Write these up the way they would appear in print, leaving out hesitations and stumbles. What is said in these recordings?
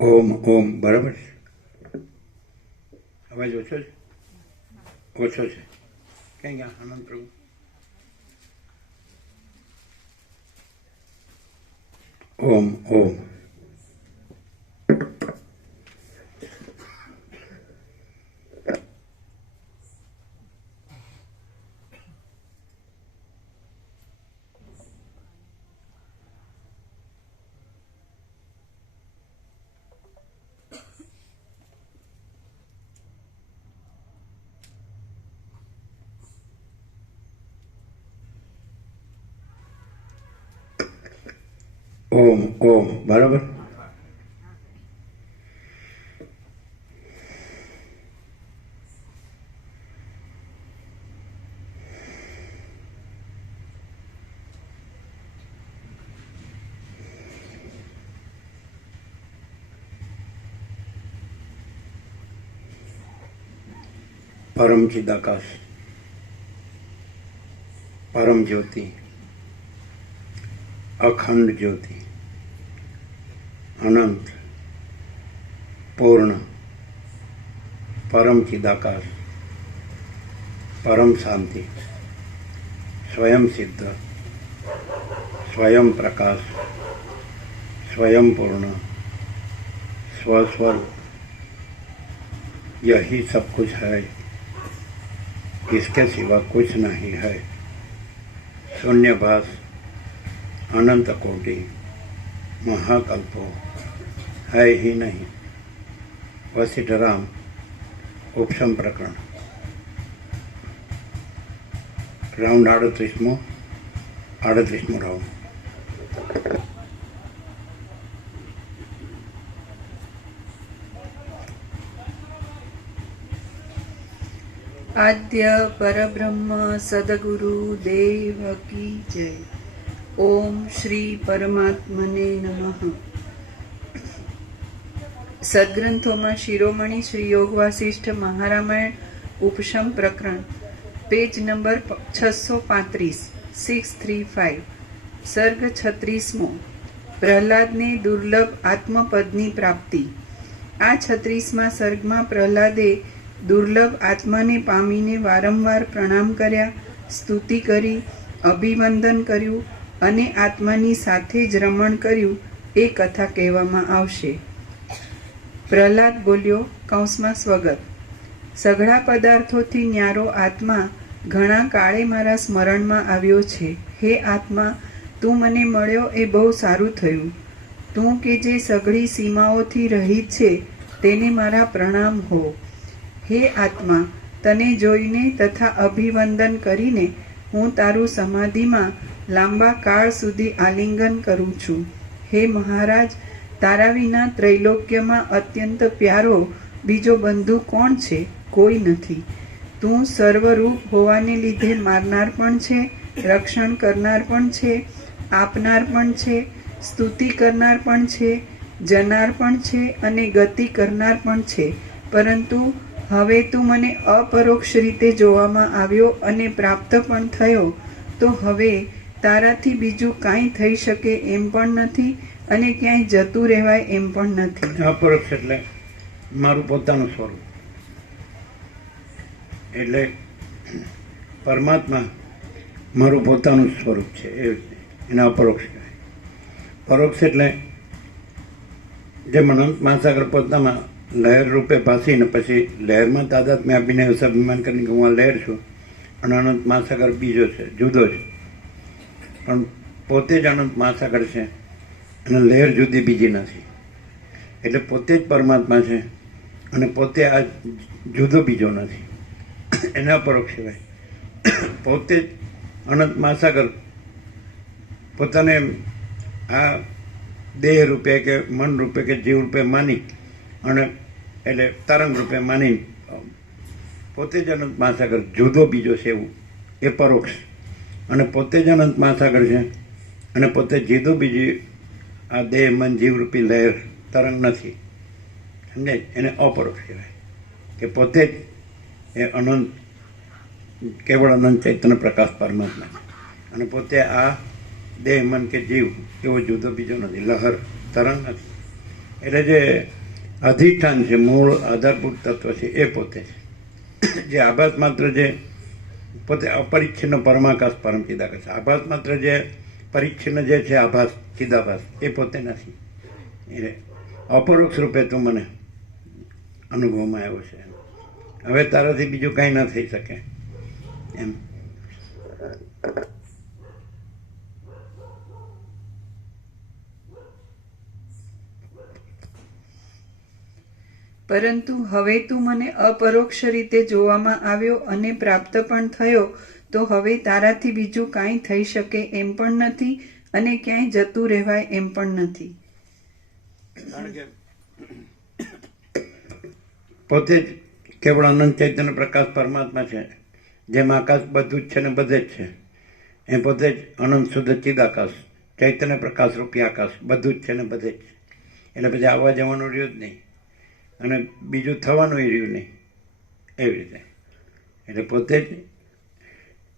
ઓમ ઓમ બરાબર છે. અવાજ ઓછો છે, ઓછો છે. ક્યાં ગયા આનંદ પ્રભુ? ઓમ ઓમ ઓમ ઓમ બરાબર. परम चिदाकाश, परम ज्योति, अखंड ज्योति, अनंत, पूर्ण, परम चिदाकाश, परम शांति, स्वयं सिद्ध, स्वयं प्रकाश, स्वयं पूर्ण, स्वस्वरूप, यही सब कुछ है, इसके सिवा कुछ नहीं है। शून्यभास, अनंत कोटि, महाकल्पो है ही नहीं। वशिष्ठ राम उपशम प्रकरण। Round 38મો round. આદ્ય પરબ્રહ્મ સદગુરુ દેવ કી જય. ઓમ શ્રી પરમાત્મને નમઃ. સદગ્રંથોમાં શિરોમણી શ્રી યોગ વાસિષ્ઠ મહારામાયણ ઉપશમ પ્રકરણ પેજ નંબર 635 635 સર્ગ 36મો. પ્રહલાદને દુર્લભ આત્મપદની પ્રાપ્તિ. આ 36મા સર્ગમાં પ્રહલાદે દુર્લભ આત્માને પામીને વારંવાર પ્રણામ કર્યા, સ્તુતિ કરી, અભિવંદન કર્યું અને આત્માની સાથે જ રમણ કર્યું એ કથા કહેવામાં આવશે. પ્રહલાદ બોલ્યો, કૌંસમાં સ્વગત: સઘળા પદાર્થોથી ન્યારો આત્મા ઘણા કાળે મારા સ્મરણમાં આવ્યો છે. હે આત્મા, તું મને મળ્યો એ બહુ સારું થયું. તું કે જે સઘળી સીમાઓથી રહિત છે તેને મારા પ્રણામ હો. હે આત્મા, તને જોઈને તથા અભિવંદન કરીને હું તારું સમાધિમાં લાંબા કાળ સુધી આલિંગન કરું છું. હે મહારાજ, તારા વિના ત્રૈલોક્યમાં અત્યંત પ્યારો બીજો બંધુ કોણ છે? કોઈ નથી. તું સર્વરૂપ હોવાને લીધે મારનાર પણ છે, રક્ષણ કરનાર પણ છે, આપનાર પણ છે, સ્તુતિ કરનાર પણ છે, જનાર પણ છે અને ગતિ કરનાર પણ છે. પરંતુ હવે તું મને અપરોક્ષ રીતે જોવામાં આવ્યો અને પ્રાપ્ત પણ થયો, તો હવે તારાથી બીજું કાંઈ થઈ શકે એમ પણ નથી અને ક્યાંય જતું રહેવાય એમ પણ નથી. અપરોક્ષ એટલે મારું પોતાનું સ્વરૂપ. એટલે પરમાત્મા મારું પોતાનું સ્વરૂપ છે, એને અપરોક્ષ કહેવાય. પરોક્ષ એટલે જેમ અનંત મહાસાગર પોતામાં લહેર રૂપે ભાસીને પછી લહેરમાં તાદાત્મ્ય આપીને સ્વાભિમાન કરીને હું આ લહેર છું અને અનંત મહાસાગર બીજો છે, જુદો છે. પણ પોતે જ અનંત મહાસાગર છે અને લહેર જુદી બીજી નથી. એટલે પોતે જ પરમાત્મા છે અને પોતે આ જુદો બીજો નથી. એને અપરોક્ષ કહેવાય. પોતે જ અનંત મહાસાગર પોતાને આ દેહ રૂપે કે મન રૂપે કે જીવ રૂપે માની અને એટલે તરંગ રૂપે માની પોતે જ અનંત મહાસાગર જુદો બીજો છે એવું એ પરોક્ષ. અને પોતે જ અનંત મહાસાગર છે અને પોતે જુદો બીજી આ દેહ મન જીવરૂપી લહેર તરંગ નથી. સમજાય? એને અપરોક્ષ કહેવાય કે પોતે જ એ અનંત કેવળ અનંત ચૈતન્ય પ્રકાશ પરમાત્મા છે અને પોતે આ દેહ મન કે જીવ એવો જુદો બીજો નથી, લહર તરંગ નથી. એટલે જે અધિષ્ઠાન છે, મૂળ આધારભૂત તત્વ છે એ પોતે છે. જે આભાસ માત્ર જે પોતે અપરિચ્છિન્ન પરમાકાશ પરમ ચિદાકાશ, આભાસ માત્ર જે પરિચ્છિન્ન જે છે આભાસ ચિદાભાસ એ પોતે નથી. એટલે અપરોક્ષ રૂપે તું મને અનુભવમાં આવ્યો છે. હવે તારાથી બીજું કાંઈ ન થઈ શકે એમ. પરંતુ હવે તું મને અપરોક્ષ રીતે જોવામાં આવ્યો અને પ્રાપ્ત પણ થયો, તો હવે તારાથી બીજું કાંઈ થઈ શકે એમ પણ નથી અને ક્યાંય જતું રહેવાય એમ પણ નથી. કારણ કે પોતે જ કેવળ અનંત ચૈતન્ય પ્રકાશ પરમાત્મા છે. જેમ આકાશ બધું જ છે ને બધે જ છે, એ પોતે જ અનંત શુદ્ધ ચિદાકાશ ચૈતન્ય પ્રકાશ રૂપી આકાશ બધું જ છે ને બધે જ છે. એટલે પછી આવવા જવાનું રહ્યું જ નહીં અને બીજું થવાનું રહ્યું નહીં એવી રીતે. એટલે પોતે જ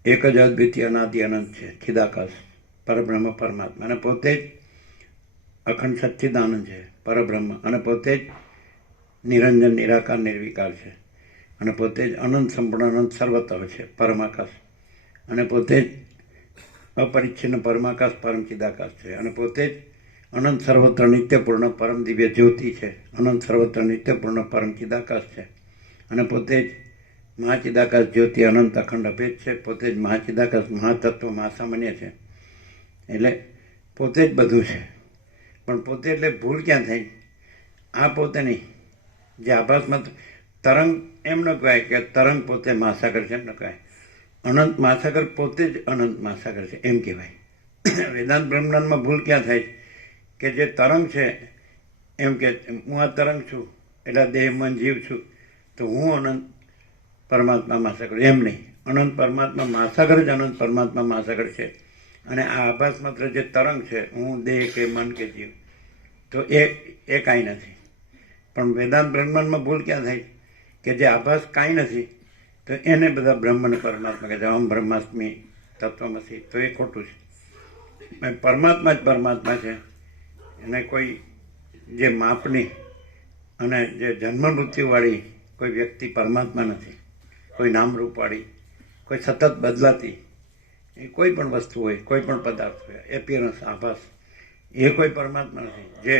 એક જ અદ્વિતીય અનાદિ અનંત છે, ચિદાકાશ પરબ્રહ્મ પરમાત્મા. અને પોતે જ અખંડ સચ્ચિદાનંદ છે, પરબ્રહ્મ. અને પોતે જ નિરંજન નિરાકાર નિર્વિકાર છે અને પોતે જ અનંત સંપૂર્ણ અનંત સર્વતઃ છે, પરમાકાશ. અને પોતે જ અપરિચ્છિન્ન પરમાકાશ પરમ ચિદાકાશ છે અને પોતે જ અનંત સર્વત્ર નિત્યપૂર્ણ પરમ દિવ્ય જ્યોતિ છે, અનંત સર્વત્ર નિત્યપૂર્ણ પરમ ચિદાકાશ છે. અને પોતે જ મહાચિદાકાશ જ્યોતિ અનંત અખંડ અભેદ છે. પોતે જ મહાચિદાકાશ મહાતત્વ મહાસામાન્ય છે. એટલે પોતે જ બધું છે. પણ પોતે એટલે ભૂલ ક્યાં થઈ? આ પોતે નહીં. જે આભાસમાં તરંગ એમ ન કહેવાય કે તરંગ પોતે મહાસાગર છે એમ ન કહેવાય. અનંત મહાસાગર પોતે જ અનંત મહાસાગર છે એમ કહેવાય. વેદાંત બ્રહ્માંડમાં ભૂલ ક્યાં થાય કે જે તરંગ છે એમ કે હું આ તરંગ છું એટલે દેહ મન જીવ છું તો હું અનંત પરમાત્મા મહાસાગર, એમ નહીં. અનંત પરમાત્મા મહાસાગર જ અનંત પરમાત્મા મહાસાગર છે. અને આ આભાસ માત્ર જે તરંગ છે હું દેહ કે મન કે જીવ, તો એ કાંઈ નથી. પણ વેદાંત બ્રહ્માંડમાં ભૂલ ક્યાં થાય કે જે આભાસ કાંઈ નથી તો એને બધા બ્રહ્મને પરમાત્મા કહે છે, અહમ બ્રહ્માસ્મિ તત્વમસી, તો એ ખોટું છે. પરમાત્મા જ પરમાત્મા છે. એને કોઈ જે માપની અને જે જન્મ મૃત્યુવાળી કોઈ વ્યક્તિ પરમાત્મા નથી. કોઈ નામરૂપવાળી, કોઈ સતત બદલાતી એ કોઈ પણ વસ્તુ હોય, કોઈ પણ પદાર્થ હોય, એપિયરન્સ, આભાસ, એ કોઈ પરમાત્મા નથી. જે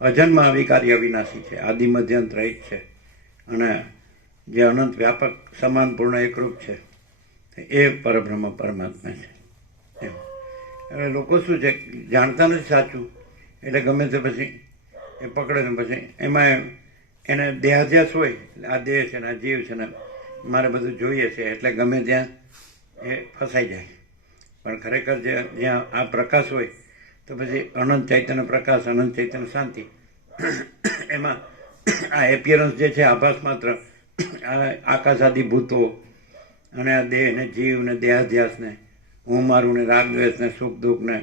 અજન્મ અવિકારી અવિનાશી છે, આદિ મધ્યંત રહિત છે અને જે અનંત વ્યાપક સમાન પૂર્ણ એકરૂપ છે, એ પરબ્રહ્મ પરમાત્મા છે. એમ હવે લોકો શું છે, જાણતા નથી સાચું એટલે ગમે તે પછી એ પકડે ને પછી એમાં એને દેહાધ્યાસ હોય, આ દેહ છે ને આ જીવ છે ને મારે બધું જોઈએ છે એટલે ગમે ત્યાં એ ફસાઈ જાય. પણ ખરેખર જ્યાં આ પ્રકાશ હોય તો પછી અનંત ચૈતન્ય પ્રકાશ, અનંત ચૈતન્ય શાંતિ, એમાં આ એપિયરન્સ જે છે આભાસ માત્ર, આ આકાશાદી ભૂતો અને આ દેહ ને જીવ ને દેહાધ્યાસ ને હું મારું ને રાગ દ્વેષ ને સુખ દુઃખ ને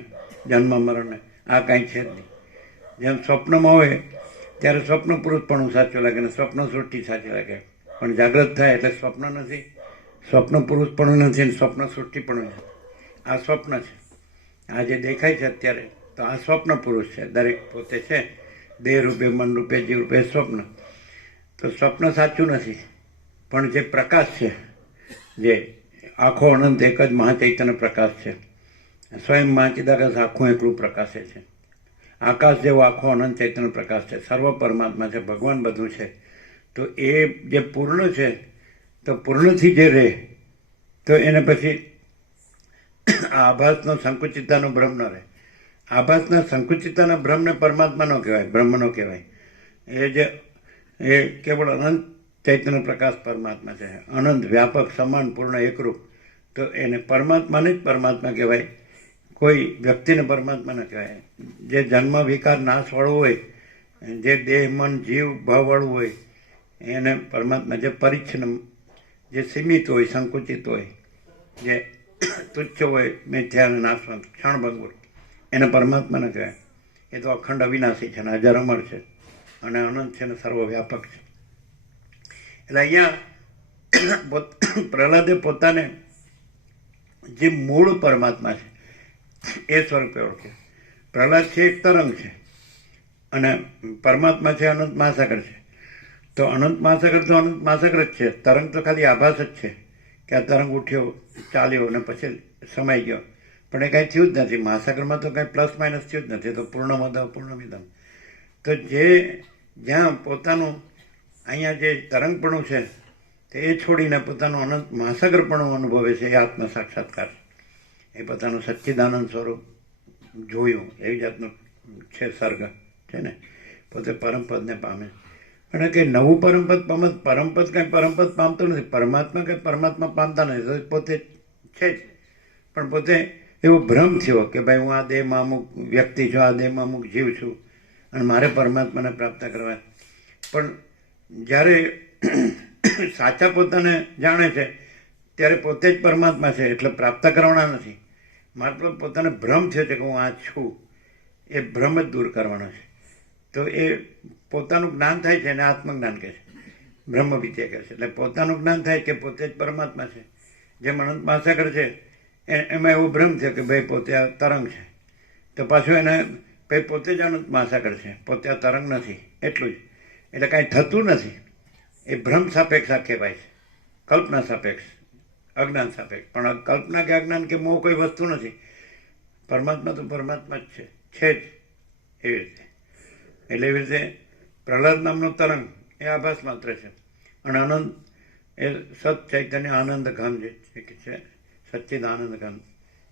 જન્મ મરણ ને આ કાંઈ છે જ નહીં. જેમ સ્વપ્નમાં હોય ત્યારે સ્વપ્ન પુરુષપણું સાચું લાગે ને સ્વપ્ન સૃષ્ટિ સાચી લાગે, પણ જાગ્રત થાય એટલે સ્વપ્ન નથી, સ્વપ્ન પુરુષપણું નથી ને સ્વપ્ન સૃષ્ટિપણું નથી. આ સ્વપ્ન છે. આ જે દેખાય છે અત્યારે તો આ સ્વપ્ન પુરુષ છે. દરેક પોતે છે દેહ રૂપે, મન રૂપે, જીવ રૂપે સ્વપ્ન. તો સ્વપ્ન સાચું નથી, પણ જે પ્રકાશ છે, જે આખો અનંત એક જ મહાચૈતન્ય પ્રકાશ છે, સ્વયં મહાચિદાકાશ આખું એકલું પ્રકાશે છે. આકાશ જેવો આખો અનંત ચૈતન્ય પ્રકાશ છે, સર્વ પરમાત્મા છે, ભગવાન બધું છે. તો એ જે પૂર્ણ છે તો પૂર્ણથી જે રહે તો એને પછી આભાસનો સંકુચિતતાનો ભ્રમ ન રહે. આભાસના સંકુચિતતાના ભ્રમને પરમાત્મા નો કહેવાય, બ્રહ્મ નો કહેવાય. એ કેવળ અનંત ચૈતન્ય પ્રકાશ પરમાત્મા છે, અનંત વ્યાપક સમાન પૂર્ણ એકરૂપ. તો એને પરમાત્માને જ પરમાત્મા કહેવાય, કોઈ વ્યક્તિને પરમાત્મા ન કહેવાય. જે જન્મ વિકાર નાશવાળું હોય, જે દેહ મન જીવ ભાવવાળું હોય એને પરમાત્મા. જે પરિચ્છન્ન, જે સીમિત હોય, સંકુચિત હોય, જે તુચ્છ હોય, મિથ્યા અને નાશવંત, ક્ષણભંગુર, એને પરમાત્મા ન કહેવાય. એ તો અખંડ અવિનાશી છે ને અજર અમર છે અને અનંત છે ને સર્વવ્યાપક છે. એટલે અહીંયા પ્રહલાદે પોતાને જે મૂળ પરમાત્મા છે એ સ્વરૂપે ઓળખ્યું. પ્રહલાદ છે એક તરંગ છે અને પરમાત્મા છે અનંત મહાસાગર છે. તો અનંત મહાસાગર જ છે. તરંગ તો ખાલી આભાસ જ છે કે આ તરંગ ઉઠ્યો, ચાલ્યો અને પછી સમાઈ ગયો, પણ એ કાંઈ થયું જ નથી. મહાસાગરમાં તો કાંઈ પ્લસ માઇનસ થયું જ નથી. તો પૂર્ણમદ પૂર્ણમિદમ. તો જ્યાં પોતાનું અહીંયા જે તરંગપણું છે તો એ છોડીને પોતાનું અનંત મહાસાગરપણું અનુભવે છે, એ આત્મ સાક્ષાત્કાર. એ પોતાનું સચ્ચિદાનંદ સ્વરૂપ જોયું, એવી જાતનું છે સર્ગ છે ને, પોતે પરમપદને પામે. અને કંઈ નવું પરમપદ કંઈ પરમપદ પામતો નથી. પરમાત્મા કંઈ પરમાત્મા પામતા નથી, તો પોતે છે જ. પણ પોતે એવો ભ્રમ થયો કે ભાઈ હું આ દેહમાં અમુક વ્યક્તિ છું, આ દેહમાં અમુક જીવ છું અને મારે પરમાત્માને પ્રાપ્ત કરવા. પણ જ્યારે સાચા પોતાને જાણે છે ત્યારે પોતે જ પરમાત્મા છે, એટલે પ્રાપ્ત કરવાના નથી. માત્ર પોતાને ભ્રમ થયો છે કે હું આ છું, એ ભ્રમ જ દૂર કરવાનો છે. તો એ પોતાનું જ્ઞાન થાય છે એને આત્મજ્ઞાન કહે છે, બ્રહ્મ વિદ્યા કહે છે. એટલે પોતાનું જ્ઞાન થાય કે પોતે જ પરમાત્મા છે. જેમ અનંત મહાસાગર છે એમાં એવો ભ્રમ થયો કે ભાઈ પોતે આ તરંગ છે, તો પાછું એને ભાઈ પોતે જ અનંત મહાસાગર છે, પોતે આ તરંગ નથી, એટલું જ. એટલે કાંઈ થતું નથી. એ ભ્રમ સાપેક્ષ કહેવાય છે, કલ્પના સાપેક્ષ, અજ્ઞાન સાપેક્ષ. પણ કલ્પના કે અજ્ઞાન કે મોહ કોઈ વસ્તુ નથી. પરમાત્મા તો પરમાત્મા જ છે જ એવી રીતે. એટલે એવી રીતે પ્રહલાદ નામનું તરંગ એ આભાસ માત્ર છે અને અનંત એ સત ચૈતન્ય આનંદ ઘન જે છે, સચ્ચિદ આનંદ ઘન,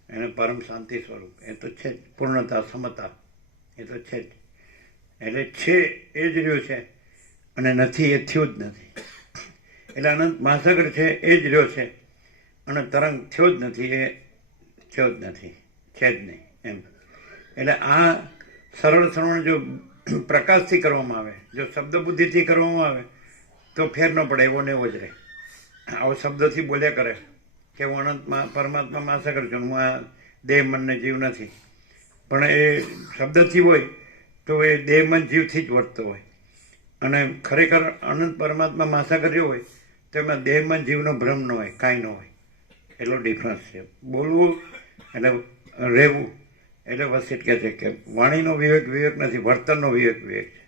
એને પરમ શાંતિ સ્વરૂપ, એ તો છે જ. પૂર્ણતા, સમતા, એ તો છે જ. એટલે છે એ જ રહ્યો છે અને નથી એ થયું જ નથી. એટલે અનંત મહાસાગર છે એ જ રહ્યો છે અને તરંગ થયો જ નથી એ થયો જ નથી, છે જ નહીં એમ. એટલે આ સરળ શ્રવણ જો પ્રકાશથી કરવામાં આવે, જો શબ્દ બુદ્ધિથી કરવામાં આવે તો ફેર ન પડે, એવો ને એવો જ રહે. આવો શબ્દથી બોલ્યા કરે કે હું અનંતમાં પરમાત્મામાં આશા કરું છું, હું આ દેહ મનને જીવ નથી, પણ એ શબ્દથી હોય તો એ દેહ મન જીવથી જ વર્તતો હોય. અને ખરેખર અનંત પરમાત્મામાં આશા કર્યો હોય તો એમાં દેહ મન જીવનો ભ્રમ ન હોય, કાંઈ ન હોય. એટલો ડિફરન્સ છે. બોલવું એટલે રહેવું એટલે વસિત કહે છે કે વાણીનો વિવેક વિવેક નથી, વર્તનનો વિવેક વિવેક છે.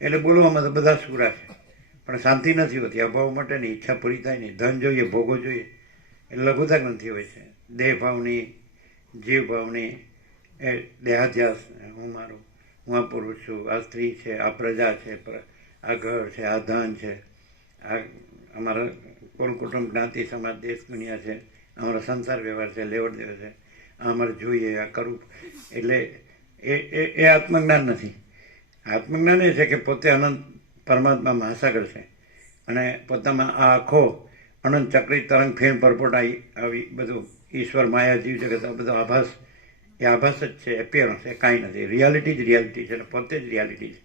એટલે બોલવામાં તો બધા સુરા છે, પણ શાંતિ નથી હોતી. અભાવ માટેની ઈચ્છા પૂરી થાય નહીં, ધન જોઈએ, ભોગો જોઈએ, એટલે લઘુતા ગ્રંથિ હોય છે. દેહ ભાવની, જીવ ભાવની, એ દેહાધ્યાસ, હું મારું, હું આ પુરુષ છું, આ સ્ત્રી છે, આ પ્રજા છે, આ ઘર છે, આ ધન છે, આ અમારા કુલ કુટુંબ જ્ઞાતિ સમાજ દેશ દુનિયા છે, અમારો સંસાર વ્યવહાર છે, લેવડ દેવડ છે, આ અમારે જોઈએ, આ કરવું. એટલે એ આત્મજ્ઞાન નથી. આત્મજ્ઞાન એ છે કે પોતે અનંત પરમાત્મા મહાસાગર છે અને પોતામાં આ આખો અનંત ચક્રી તરંગ ફેણ પરપોટ આવી બધું ઈશ્વર માયા જીવ જગત આ બધો આભાસ, એ આભાસ જ છે, એપિયરન્સ, એ કાંઈ નથી. રિયાલિટી જ રિયાલિટી છે અને પોતે જ રિયાલિટી છે.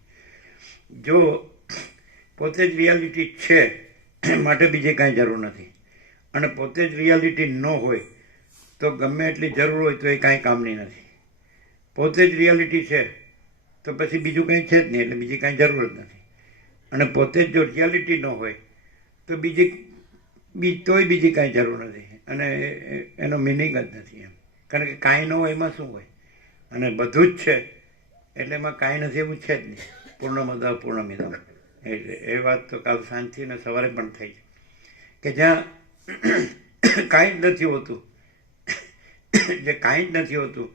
જો પોતે જ રિયાલિટી છે માટે બીજે કાંઈ જરૂર નથી. અને પોતે જ રિયાલિટી ન હોય તો ગમે એટલી જરૂર હોય તો એ કાંઈ કામની નથી. પોતે જ રિયાલિટી છે તો પછી બીજું કંઈ છે જ નહીં, એટલે બીજી કાંઈ જરૂર જ નથી. અને પોતે જ જો રિયાલિટી ન હોય તો તોય બીજી કાંઈ જરૂર નથી, અને એનો મિનિંગ જ નથી એમ. કારણ કે કાંઈ ન હોય એમાં શું હોય, અને બધું જ છે એટલે એમાં કાંઈ નથી એવું છે જ નહીં. પૂર્ણમદ પૂર્ણમિદમ. એટલે એ વાત તો કાલ સાંજથી અને સવારે પણ થઈ છે કે જ્યાં કાંઈ જ નથી હોતું, જે કાંઈ જ નથી હોતું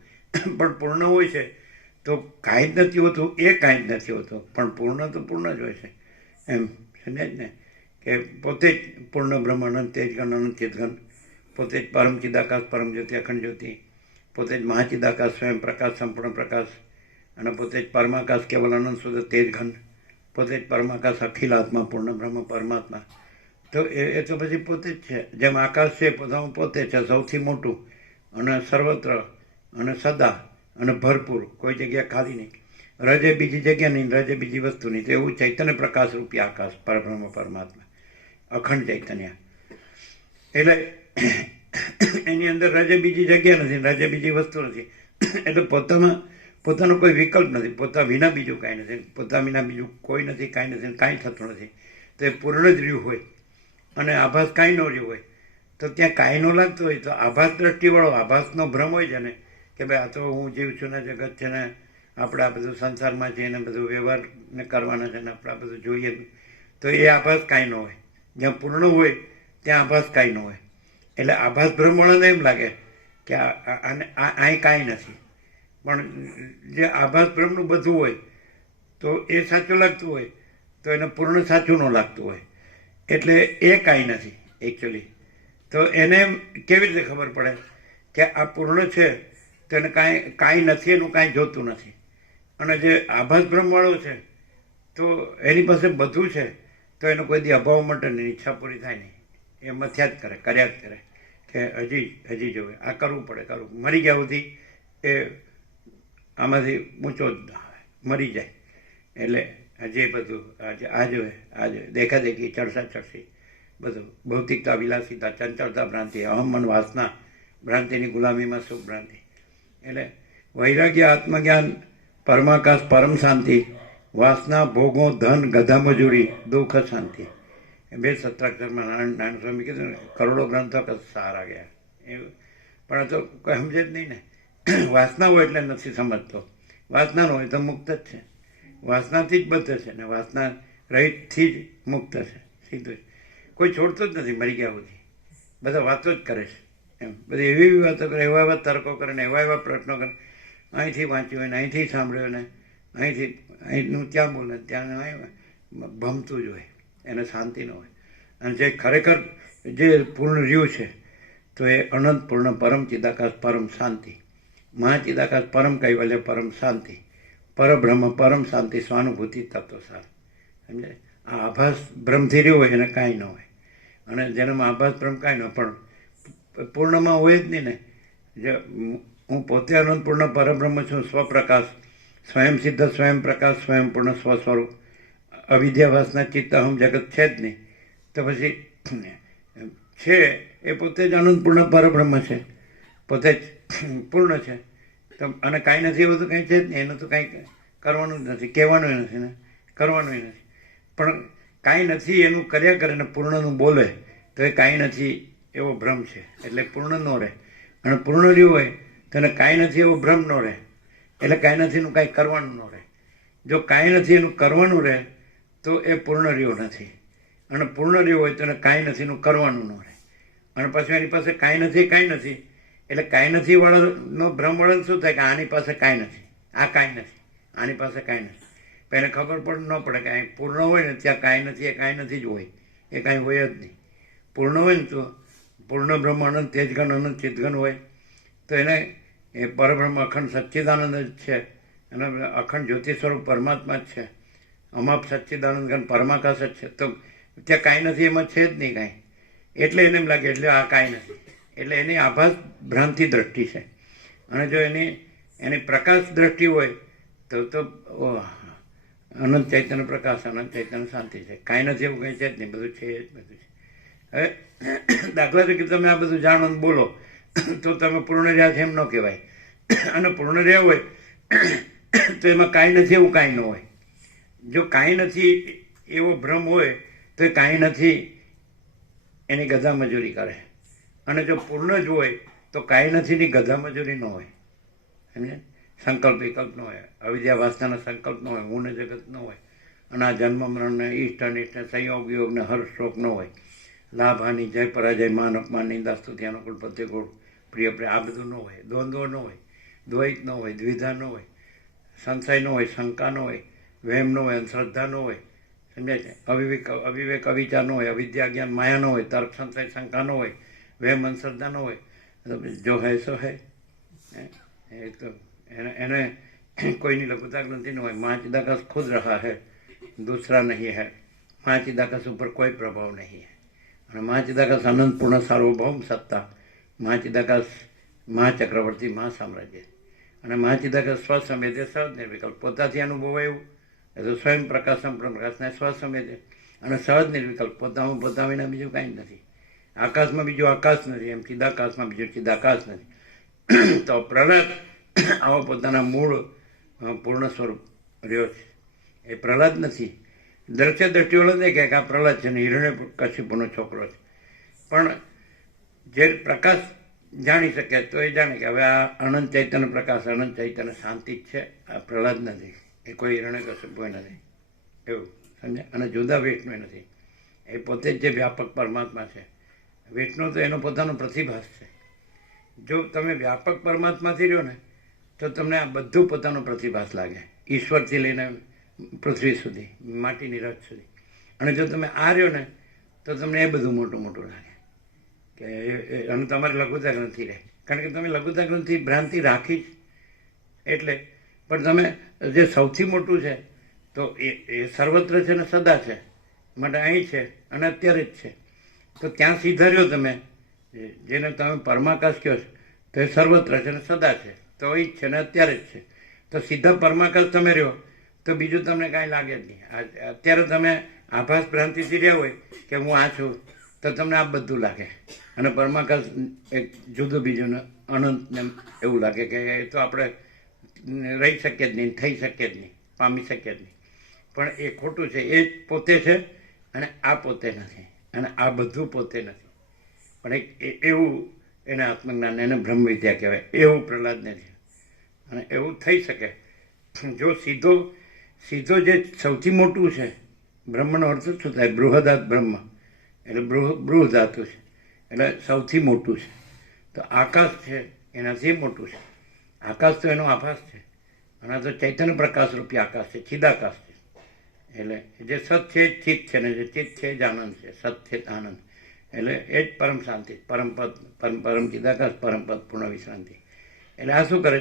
પણ પૂર્ણ હોય છે, તો કાંઈ જ નથી હોતું એ કાંઈ જ નથી હોતું, પણ પૂર્ણ તો પૂર્ણ જ હોય છે એમ. સમજ્યા જ ને કે પોતે જ પૂર્ણ બ્રહ્મ, અનંત તેજગણ, અનંત ચેતગણ, પોતે જ પરમ ચિદાકાશ, પરમ જ્યોતિ, અખંડ જ્યોતિ, પોતે જ મહાચિદાકાશ, સ્વયં પ્રકાશ, સંપૂર્ણ પ્રકાશ, અને પોતે જ પરમાકાશ, કેવલ અનંત શુદ્ધ તેજઘન, પોતે જ પરમાકાશ, અખિલ આત્મા, પૂર્ણ બ્રહ્મ, પરમાત્મા. તો એ તો પછી પોતે જ છે. જેમ આકાશ છે પોતાનું પોતે છે, સૌથી મોટું અને સર્વત્ર અને સદા અને ભરપૂર, કોઈ જગ્યા ખાલી નહીં. રજે બીજી જગ્યા નહીં, રજે બીજી વસ્તુ નહીં. તો એવું ચૈતન્ય પ્રકાશ રૂપી આકાશ, પરબ્રહ્મ પરમાત્મા, અખંડ ચૈતન્ય. એટલે એની અંદર રજે બીજી જગ્યા નથી, રજે બીજી વસ્તુ નથી. એટલે પોતાનો કોઈ વિકલ્પ નથી, પોતા વિના બીજું કાંઈ નથી, પોતા વિના બીજું કોઈ નથી, કાંઈ નથી, કાંઈ થતું નથી. તો એ પૂર્ણ જ રહ્યું હોય અને આભાસ કાંઈ ન રહ્યું હોય તો ત્યાં કાંઈ ન લાગતું હોય તો આભાસ દ્રષ્ટિવાળો, આભાસનો ભ્રમ હોય છે ને કે ભાઈ આ તો હું જીવ છું ને જગત છે ને આપણે આ બધું સંસારમાં છે ને બધું વ્યવહારને કરવાના છે ને આપણે આ બધું જોઈએ, તો એ આભાસ કાંઈ ન હોય. જ્યાં પૂર્ણ હોય ત્યાં આભાસ કાંઈ ન હોય. એટલે આભાસ ભ્રમવાળાને એમ લાગે કે અહીં કાંઈ નથી, પણ જે આભાસ ભ્રમનું બધું હોય તો એ સાચું લાગતું હોય તો એને પૂર્ણ સાચું ન લાગતું હોય, એટલે એ કાંઈ નથી એકચ્યુઅલી. તો એને કેવી રીતે ખબર પડે કે આ પૂર્ણ છે તો એને કાંઈ નથી, એનું કાંઈ જોતું નથી. અને જે આભાસ ભ્રમવાળો છે તો એની પાસે બધું છે તો એનો કોઈ દી અભાવ માટેની ઈચ્છા પૂરી થાય નહીં, એ મથ્યા જ કરે, કર્યા જ કરે કે હજી જોવે, આ કરવું પડે, કરવું. મરી ગયા સુધી એ આમાંથી ઊંચો જ ના આવે, મરી જાય. એટલે હજી બધું આ જોવે દેખાદેખી, ચડસા ચડસી, બધું ભૌતિકતા, વિલાસિતા, ચંચળતા, ભ્રાંતિ, અહમ મન વાસના, ભ્રાંતિની ગુલામીમાં સુખ ભ્રાંતિ. એટલે વૈરાગ્ય, આત્મજ્ઞાન, પરમાકાશ, પરમ શાંતિ, વાસના, ભોગો, ધન, ગધા મજૂરી, દુઃખ, શાંતિ. બે સત્રાક્ષરમાં નારાયણ સ્વામી કીધું ને, કરોડો ગ્રંથો સારા ગયા એવું. પણ આ તો કોઈ સમજે જ નહીં ને. વાસના હોય એટલે નથી સમજતો, વાસના ન હોય તો મુક્ત જ છે, વાસનાથી જ બધે છે ને વાસના રહિતથી જ મુક્ત છે, સીધું જ. કોઈ છોડતો જ નથી મરી ગયા સુધી, બધા વાતો જ કરે છે એમ. બધી એવી વાતો કરે, એવા એવા તર્કો કરે ને એવા એવા પ્રશ્નો કરે. અહીંથી વાંચ્યું ને અહીંથી સાંભળ્યું ને અહીંનું ત્યાં બોલે, ત્યાં ભમતું જ હોય, એને શાંતિ ન હોય. અને જે ખરેખર જે પૂર્ણ રહ્યું છે તો એ અનંત પૂર્ણ પરમ ચિદાકાશ, પરમ શાંતિ, મહાચિદાકાશ, પરમ કૈવલ્ય, પરમ શાંતિ, પરબ્રહ્મ, પરમ શાંતિ, સ્વાનુભૂતિ, તત્વસાર. સમજાય? આ આભાસ ભ્રમથી રહ્યું હોય એને કાંઈ ન હોય, અને જેનામાં આભાસ ભ્રમ કાંઈ ન હોય, પણ પૂર્ણમાં હોય જ નહીં ને. જે હું પોતે અનંતપૂર્ણ પરબ્રહ્મ છું, સ્વપ્રકાશ, સ્વયં સિદ્ધ, સ્વયં પ્રકાશ, સ્વયં પૂર્ણ સ્વ સ્વરૂપ, અવિદ્યાવાસના ચિત્ત અહમ જગત છે જ નહીં. તો પછી છે એ પોતે જ અનંતપૂર્ણ પરબ્રહ્મ છે, પોતે જ પૂર્ણ છે. તો અને કાંઈ નથી એવું તો કંઈ છે જ નહીં. એનું તો કાંઈ કરવાનું જ નથી, કહેવાનું નથી ને કરવાનું નથી. પણ કાંઈ નથી એનું કર્યા કરે ને પૂર્ણનું બોલે તો એ કાંઈ નથી એવો ભ્રમ છે, એટલે પૂર્ણ ન રહે. અને પૂર્ણ રહ્યું હોય તો એને કાંઈ નથી એવો ભ્રમ ન રહે, એટલે કાંઈ નથી એનું કાંઈ કરવાનું ન રહે. જો કાંઈ નથી એનું કરવાનું રહે તો એ પૂર્ણ રહ્યું નથી, અને પૂર્ણ રહ્યું હોય તો એને કાંઈ નથી એનું કરવાનું ન રહે. અને પછી એની પાસે કાંઈ નથી, એટલે કાંઈ નથી વાળાનો ભ્રમ વળન શું થાય કે આની પાસે કાંઈ નથી, આ કાંઈ નથી, આની પાસે કાંઈ નથી. પણ એને ખબર પણ ન પડે કે અહીં પૂર્ણ હોય ને ત્યાં કાંઈ નથી, એ કાંઈ નથી જ હોય, એ કાંઈ હોય જ નહીં. પૂર્ણ હોય ને તો પૂર્ણ બ્રહ્મ અનંત તેજગણ અનંત ચિતગણ હોય તો એને એ પરબ્રહ્મ અખંડ સચ્ચિદાનંદ જ છે, અને અખંડ જ્યોતિ સ્વરૂપ પરમાત્મા જ છે, અમાપ સચ્ચિદાનંદ ગણ પરમાકાશ જ છે. તો ત્યાં કાંઈ નથી એમાં છે જ નહીં કાંઈ, એટલે એને એમ લાગે એટલે આ કાંઈ નથી. એટલે એની આભાસ ભ્રાંતિ દ્રષ્ટિ છે. અને જો એની પ્રકાશ દ્રષ્ટિ હોય તો અનંત ચૈતન્ય પ્રકાશ, અનંત ચૈતન્ય શાંતિ છે. કાંઈ નથી એવું કંઈ છે જ નહીં, બધું છે જ બધું છે. હવે દાખલા તરીકે તમે આ બધું જાણો ને બોલો તો તમે પૂર્ણ રહ્યા છે એમ ન કહેવાય. અને પૂર્ણ રહ્યા હોય તો એમાં કાંઈ નથી એવું કાંઈ ન હોય. જો કાંઈ નથી એવો ભ્રમ હોય તો એ કાંઈ નથી એની ગધા મજૂરી કરે. અને જો પૂર્ણ જ હોય તો કાંઈ નથીની ગધા મજૂરી ન હોય. સમજે? સંકલ્પ વિકલ્પ ન હોય, અવિદ્યા વાસનાના સંકલ્પ ન હોય, હું ને જગત ન હોય, અને આ જન્મ મરણને ઈષ્ટ અનિષ્ટ સંયોગ વિયોગને હર્ષ શોક ન હોય, લાભ હાનિ જય પરાજય માન અપમાન નિંદા સ્તુતિ અનુકૂળ પ્રતિકૂળ પ્રિય પ્રિય, આ બધું ન હોય. દ્વંદ્વ ન હોય, દ્વૈત ન હોય, દ્વિધા ન હોય, સંશય ન હોય, શંકા ન હોય, વહેમ ન હોય, અંધશ્રદ્ધા ન હોય. સમજાય છે? અવિવેક અવિચાર ન હોય, અવિદ્યા જ્ઞાન માયા ન હોય, તર્ક સંશય શંકા ન હોય, વહેમ અંધશ્રદ્ધા ન હોય. જો હૈ સો હૈ. એ તો એને કોઈની લઘુતા ગ્રંથિ ન હોય. माँ चिदाकाश खुद रहा है, दूसरा नहीं है. माँ चिदाकाश ઉપર કોઈ પ્રભાવ નહીં है. અને माँ चिदाकाश अनंत पूर्ण सार्वभौम सत्ता, माँ चिदाकाश माँ चक्रवर्ती माँ साम्राज्य. અને माँ चिदाकाश સ્વસંવેદ્ય સહજ નિર્વિકલ્પ, પોતાથી અનુભવાયું એ તો સ્વયં પ્રકાશ સંપૂર્ણ પ્રકાશને સ્વસંવેદ્ય, અને સહજ નિર્વિકલ્પ, પોતામાં પોતા વિના બીજું કાંઈ નથી. આકાશમાં બીજું આકાશ નથી, એમ ચિદાકાશમાં બીજું ચિદાકાશ નથી. તો પ્રહલાદ આવો પોતાના મૂળ પૂર્ણ સ્વરૂપ રહ્યો છે. એ પ્રહલાદ નથી. દ્રશ્ય દ્રષ્ટિવાળો નહીં કે આ પ્રહલાદ છે ને હિરણ્યકશિપુનો છોકરો છે. પણ જે પ્રકાશ જાણી શકે તો એ જાણે કે હવે આ અનંત ચૈતન્ય પ્રકાશ, અનંત ચૈતન્ય શાંતિ જ છે, આ પ્રહલાદ નથી, એ કોઈ હિરણ્યકશિપુ નથી. એવું સમજે? અને જુદા વિષ્ણુ નથી, એ પોતે જ જે વ્યાપક પરમાત્મા છે. વિષ્ણુ તો એનો પોતાનો પ્રતિભાસ છે. જો તમે વ્યાપક પરમાત્માથી રહ્યો ને તો તમને આ બધું પોતાનો પ્રતિભાસ લાગે, ઈશ્વરથી લઈને પૃથ્વી સુધી, માટીની રચ સુધી. અને જો તમે આ રહ્યો ને તો તમને એ બધું મોટું મોટું લાગે કે અને તમારી લઘુતા ગ્રંથિ રહે. કારણ કે તમે લઘુતા ગ્રંથિ ભ્રાંતિ રાખી જ એટલે. પણ તમે જે સૌથી મોટું છે તો એ સર્વત્ર છે ને સદા છે, માટે અહીં છે અને અત્યારે જ છે. તો ત્યાં સીધા રહ્યો તમે, જેને તમે પરમાકાશ કહો છો તો એ સર્વત્ર છે ને સદા છે, તો એ જ છે ને અત્યારે જ છે. તો સીધા પરમાકાશ તમે રહ્યો તો બીજું તમને કાંઈ લાગે જ નહીં. અત્યારે તમે આભાસ ભ્રાંતિથી રહ્યા હોય કે હું આ છું તો તમને આ બધું લાગે, અને પરમાકાશ એક જુદું બીજું ને અનંત ને એવું લાગે કે એ તો આપણે રહી શકીએ જ નહીં, થઈ શકીએ જ નહીં, પામી શકીએ જ નહીં. પણ એ ખોટું છે. એ પોતે છે અને આ પોતે નથી, અને આ બધું પોતે નથી. પણ એક એવું એને આત્મજ્ઞાન, એને બ્રહ્મ વિદ્યા કહેવાય, એવું પ્રહલાદને છે. અને એવું થઈ શકે જો સીધો જે સૌથી મોટું છે, બ્રહ્મનો અર્થ શું થાય? બૃહદાત બ્રહ્મ એટલે બૃહ ધાતુ છે, એટલે સૌથી મોટું છે. તો આકાશ છે એનાથી મોટું છે. આકાશ તો એનો આભાસ છે, અને આ તો ચૈતન્ય પ્રકાશ રૂપી આકાશ છે, ચિદાકાશ છે. એટલે જે સત છે એ ચિત્ત છે, ને જે ચિત્ત છે એ જ આનંદ છે, સત છે આનંદ. એટલે એ જ પરમ શાંતિ, પરમપદ, પરમ ચિદાકાશ, પરમપદ પૂર્ણ વિશ્રાંતિ. એટલે આ શું કરે?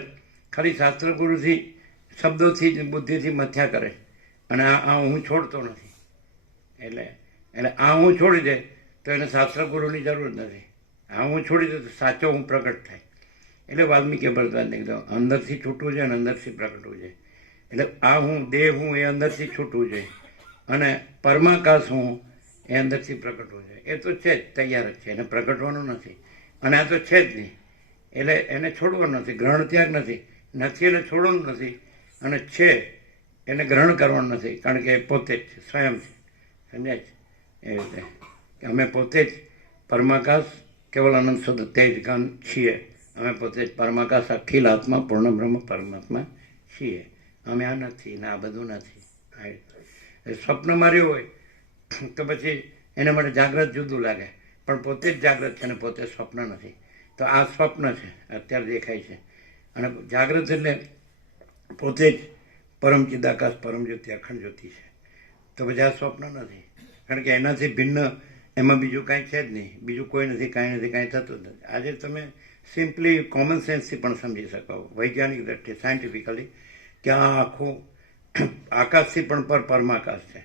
ખાલી શાસ્ત્ર ગુરુથી, શબ્દોથી, બુદ્ધિથી મથ્યા કરે, અને આ હું છોડતો નથી. એટલે આ હું છોડી દે તો એને શાસ્ત્ર ગુરુની જરૂર નથી. આ હું છોડી દઉં તો સાચો હું પ્રગટ થાય. એટલે વાલ્મીકી ભરદ્વાજને કીધું અંદરથી છૂટવું છે અને અંદરથી પ્રગટવું છે. એટલે આ હું દેહ હું એ અંદરથી છૂટવું જોઈએ અને પરમાકાશ હું એ અંદરથી પ્રગટવું છે. એ તો છે જ, તૈયાર જ છે, એને પ્રગટવાનું નથી. અને આ તો છે જ નહીં, એટલે એને છોડવાનું નથી. ગ્રહણ ત્યાગ નથી એટલે છોડવાનું નથી, અને છે એને ગ્રહણ કરવાનું નથી, કારણ કે એ પોતે જ છે, સ્વયં છે. સમજાય છે? એ રીતે કે અમે પોતે જ પરમાકાશ કેવલ અનંત શુદ્ધ તેજ ઘન છીએ. અમે પોતે જ પરમાકાશ અખિલ આત્મા પૂર્ણ બ્રહ્મ પરમાત્મા છીએ. અમે આ નથી ને આ બધું નથી. સ્વપ્ન માર્યું હોય તો પછી એના માટે જાગ્રત જુદું લાગે, પણ પોતે જ જાગ્રત છે અને પોતે સ્વપ્ન નથી. તો આ સ્વપ્ન છે, અત્યારે દેખાય છે. અને જાગ્રત એટલે પોતે જ પરમ ચિદાકાશ પરમ જ્યોતિ અખંડ જ્યોતિ છે. તો પછી આ સ્વપ્ન નથી, કારણ કે એનાથી ભિન્ન એમાં બીજું કાંઈ છે જ નહીં. બીજું કોઈ નથી, કાંઈ નથી, કાંઈ થતું જ નથી. આજે તમે સિમ્પલી કોમન સેન્સથી પણ સમજી શકો, વૈજ્ઞાનિક દ્રષ્ટિએ, સાયન્ટિફિકલી, કે આ આખું આકાશથી પણ પરમાકાશ છે.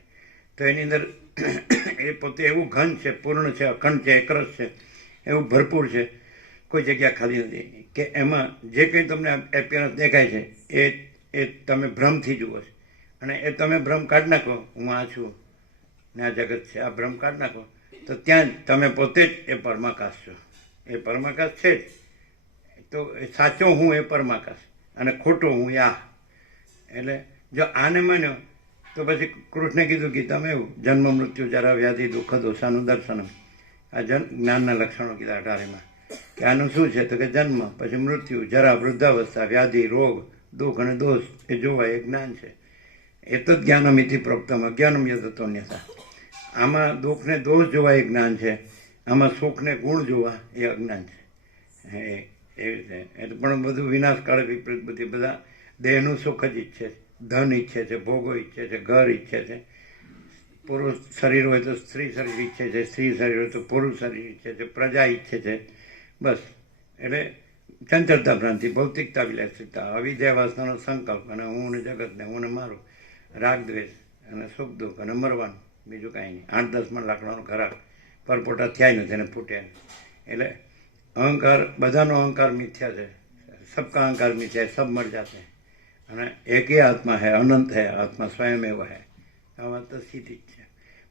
તો એની અંદર એ પોતે એવું ઘન છે, પૂર્ણ છે, અખંડ છે, એકરસ છે, એવું ભરપૂર છે, કોઈ જગ્યા ખાલી નથી. કે એમાં જે કંઈ તમને એપિયરન્સ દેખાય છે એ તમે ભ્રમથી જુઓ છો. અને એ તમે ભ્રમ કાઢી નાખો, હું આ છું ને આ જગત છે, આ ભ્રમ કાઢી નાખો, તો ત્યાં જ તમે પોતે જ એ પરમાકાશ છો. એ પરમાકાશ છે જ. તો એ સાચો હું એ પરમાકાશ અને ખોટો હું એ આ. એટલે જો આને માન્યો તો પછી કૃષ્ણે કીધું કે તમે એવું જન્મ મૃત્યુ જરા વ્યાધિ દુઃખ દોષાનું દર્શનમ, આ જ્ઞાનના લક્ષણો કીધા 18માં. કે આનું શું છે? તો કે જન્મ, પછી મૃત્યુ, જરા, વૃદ્ધાવસ્થા, વ્યાધિ, રોગ, દુઃખ અને દોષ એ જોવા એ જ્ઞાન છે. એ તો જ્ઞાનમિતિ પ્રોક્તમ અજ્ઞાનમ યદતોન્યથા. આમાં દુઃખને દોષ જોવા એ જ્ઞાન છે, આમાં સુખને ગુણ જોવા એ અજ્ઞાન છે. એવી રીતે એટલે પણ બધું વિનાશ કાળે વિપરીત બધી બધા દેહનું સુખ જ ઈચ્છે છે, ધન ઈચ્છે છે, ભોગો ઈચ્છે છે, ઘર ઈચ્છે છે. પુરુષ શરીર હોય તો સ્ત્રી શરીર ઈચ્છે છે, સ્ત્રી શરીર હોય તો પુરુષ શરીર ઈચ્છે છે, પ્રજા ઈચ્છે છે. બસ એટલે ચંચળતા ભ્રાંતિ, ભૌતિકતા, વિલાસિતા, અવિદ્યા વાસનાનો સંકલ્પ, અને હું ને જગતને, હું ને મારું, રાગ દ્વેષ અને સુખ દુઃખ અને મરવાનું, બીજું કાંઈ નહીં. 8-10 લાકડાનો ઘરાક પરપોટા થયા નથી અને ફૂટ્યા નહીં. એટલે અહંકાર, બધાનો અહંકાર મિથ્યા છે. સબકા અહંકાર મિથ્યા, સબ મર જાતે. અને એક ही આત્મા है, अनंत है, आत्मा स्वयं एव है. આ વાત તો સીધી જ છે,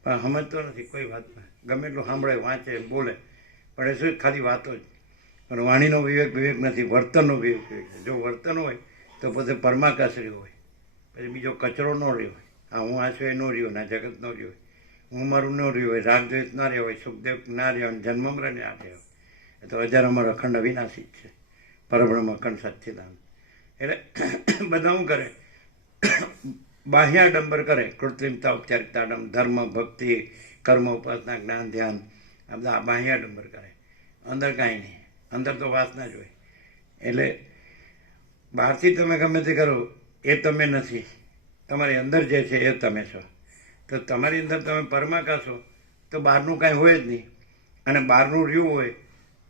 પણ સમજતો નથી કોઈ વાતમાં. ગમે એટલું સાંભળે, વાંચે, બોલે, પણ એ શું ખાલી વાતો જ. પણ વાણીનો વિવેક નથી, વર્તનનો વિવેક છે. જો વર્તન હોય તો પોતે પરમાકાશ રહ્યો હોય, પછી બીજો કચરો ન રહ્યો હોય. આ હું આ છું એ ન રહ્યો, ના જગત ન રહ્યો હોય, હું મારું ન રહ્યું હોય, રાગ દ્વેષ ના રહ્યો હોય, સુખદેવ ના રહ્યો હોય, જન્મ મરણ ના રહ્યો હોય. એ તો હજાર અમારો અખંડ અવિનાશી જ છે, પરબ્રહ્મ અખંડ સચ્ચિદાનંદ. એટલે બધા શું કરે? બાહ્યાડંબર કરે, કૃત્રિમતા, ઔપચારિકતા, ધર્મ, ભક્તિ, કર્મ, ઉપાસના, જ્ઞાન, ધ્યાન, આ બધા બાહ્યાડંબર કરે. અંદર કાંઈ નહીં, અંદર તો વાસના જ હોય. એટલે બહારથી તમે ગમે તે કરો એ તમે નથી, તમારી અંદર જે છે એ તમે છો. તો તમારી અંદર તમે પરમાકાશ છો તો બહારનું કાંઈ હોય જ નહીં. અને બહારનું રહ્યું હોય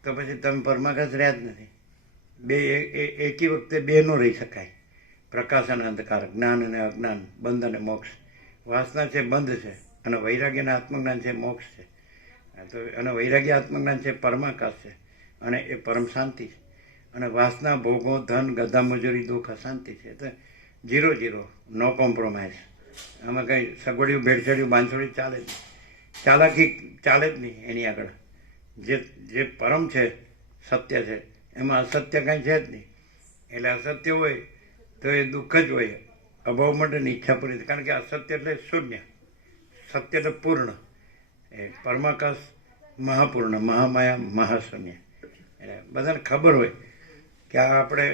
તો પછી તમે પરમાકાશ રહ્યા જ નથી. બે એકી વખતે બે ન રહી શકાય. પ્રકાશ અને અંધકાર, જ્ઞાન અને અજ્ઞાન, બંધ અને મોક્ષ. વાસના છે બંધ છે, અને વૈરાગ્ય અને આત્મજ્ઞાન છે મોક્ષ છે. તો અને વૈરાગ્ય આત્મજ્ઞાન છે પરમાકાશ છે, અને એ પરમ શાંતિ છે. અને વાસના, ભોગો, ધન, ગધા મજૂરી, દુઃખ, અશાંતિ છે. તો 0-0, નો કોમ્પ્રોમાઇઝ. આમાં કંઈ સગવડિયું, ભેળસેળિયું, બાંસોડી ચાલે જ નહીં, ચાલાકી ચાલે જ નહીં એની આગળ. જે પરમ છે, સત્ય છે, એમાં અસત્ય કાંઈ છે જ નહીં. એટલે અસત્ય હોય તો એ દુઃખ જ હોય, અભાવ માટેની ઈચ્છા પૂરી થાય. કારણ કે અસત્ય એટલે શૂન્ય, સત્ય એટલે પૂર્ણ. એ પરમાકાશ મહાપૂર્ણ, મહામાયા, મહાશૂન્ય. એટલે બધાને ખબર હોય કે આ આપણે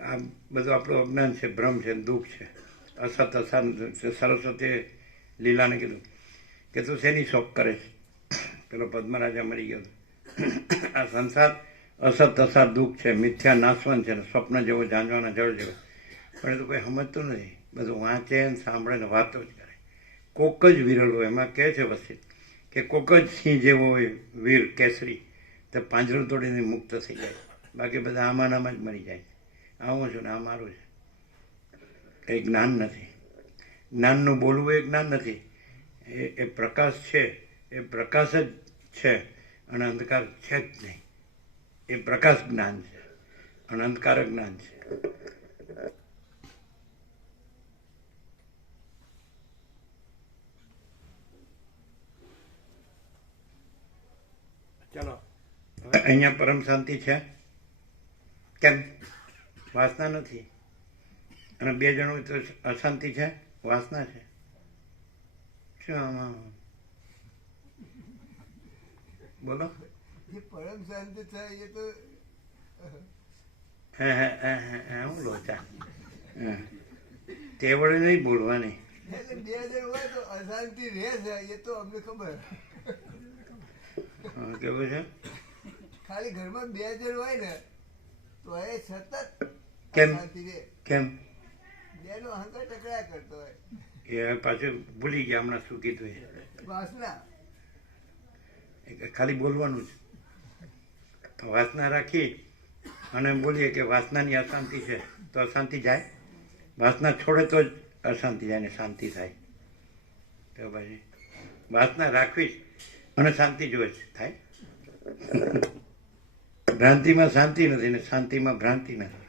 આ બધું આપણું અજ્ઞાન છે, ભ્રમ છે, દુઃખ છે, અસત અસત. સરસ્વતીએ લીલાને કીધું કે તું શેની શોખ કરે છે? પેલો પદ્મરાજા મરી ગયો હતો. આ સંસાર અસત અસત દુઃખ છે, મિથ્યા નાશવંત છે, સ્વપ્ન જેવો, જાંજવાના જળ જેવો. પણ એ તો કોઈ સમજતું નથી, બધું વાંચે ને સાંભળે ને વાતો જ કરે. કોક જ વિરલ હોય. એમાં કહે છે વસિત કે કોક જ સિંહ જેવો હોય વીર કેસરી, તો પાંજરું તોડીને મુક્ત થઈ જાય. બાકી બધા આમાં જ મરી જાય. આવું છું ને આ મારું છે. કંઈ જ્ઞાન નથી. જ્ઞાનનું બોલવું એ જ્ઞાન નથી. એ પ્રકાશ છે, એ પ્રકાશ જ છે. અને અંધકાર છે જ નહીં. એ પ્રકાશ જ્ઞાન છે અને અંધકાર જ્ઞાન છે. ચલો હવે અહીંયા પરમ શાંતિ છે. કેમ? વાસના નથી. અને બે જણું તો અશાંતિ છે, વાસના છે. શું આમાં બોલો? ये परम शांति था ये तो હું લોચા તે વડે નહીં બોલવાની. ऐसे 2000 हुआ तो अशांति रह है ये तो हमने खबर કેવું છે? खाली घर में 2000 હોય ને તો એ સતત કેમ? અશાંતિ રહે. કેમ? બેનો અહંકાર ટકરાયા કરતો હોય. એ પાછું ભૂલી ગયા હમણાં શું કીધું એ. વાસના ખાલી બોલવાનું જ. વાસના રાખી અને બોલીએ કે વાસનાની અશાંતિ છે તો અશાંતિ જાય. વાસના છોડે તો જ અશાંતિ જાય ને શાંતિ થાય. તો પછી વાસના રાખવી અને શાંતિ જોઈએ જ થાય. ભ્રાંતિમાં શાંતિ નથી ને શાંતિમાં ભ્રાંતિ નથી.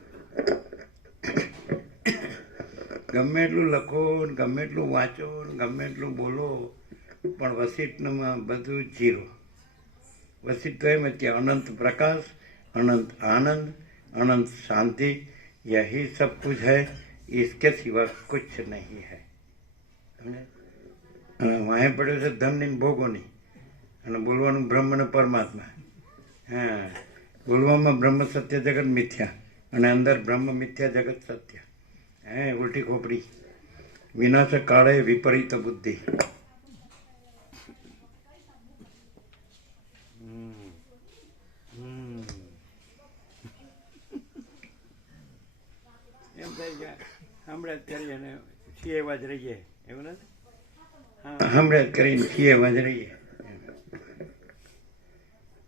ગમે એટલું લખો ને ગમે એટલું વાંચો ને ગમે એટલું બોલો પણ વસિષ્ઠમાં બધું જીરો. वसिष्ठ तो है कि अनंत प्रकाश, अनंत आनंद, अनंत शांति, यही सब कुछ है, इसके सिवा कुछ नहीं है. समझे? वहाँ પડ્યો છે ધનની ભોગોની અને બોલવાનું બ્રહ્મ ને પરમાત્મા. હા, બોલવામાં બ્રહ્મ સત્ય જગત મિથ્યા અને અંદર બ્રહ્મ મિથ્યા જગત સત્ય. હે ઉલટી ખોપડી. વિનાશ કાળે વિપરીત બુદ્ધિ. એમ થાય કે હમણાં જ કરીએ ને છીએ એવા જ રહીએ એવું નથી. હમણાં જ કરીને છીએ એવા જ રહીએ.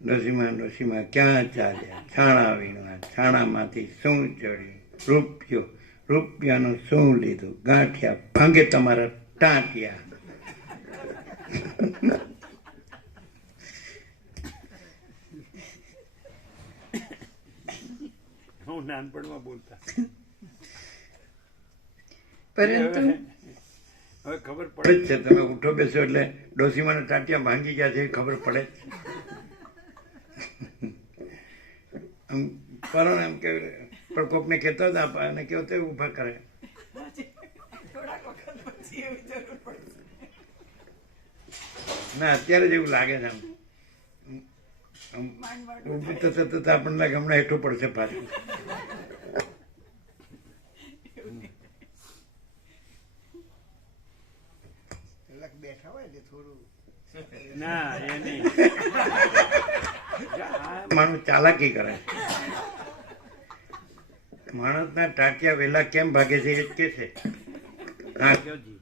ડોશીમાં ક્યાં ચાલ્યા છાણા વીણવા, છાણામાંથી શું ચડ્યું, રૂપિયાનું શું લીધું, ગાંઠિયા ભાંગે તમારા ટાંટિયા. હું નાનપણમાં બોલતા. પરંતુ હવે ખબર પડે જ છે. તમે ઉઠો બેસો એટલે ડોસીમાના ટાંટિયા ભાંગી ગયા છે એ ખબર પડે જ. આમ કરો ને એમ કે પણ કોકને કહેતો હતા અને કેવો તો ઊભા કરે. ના અત્યારે જ એવું લાગે છે. આમ ઊભું થતા થતા આપણને લાગે હમણાં હેઠું પડશે પાછું. કલાક બેઠા હોય ને થોડું ના એ નહીં. માણસ ચાલાકી કરે. માણસના ટાંટિયા વેલા કેમ ભાગે છે એ જ કે છે. હા કયોજી.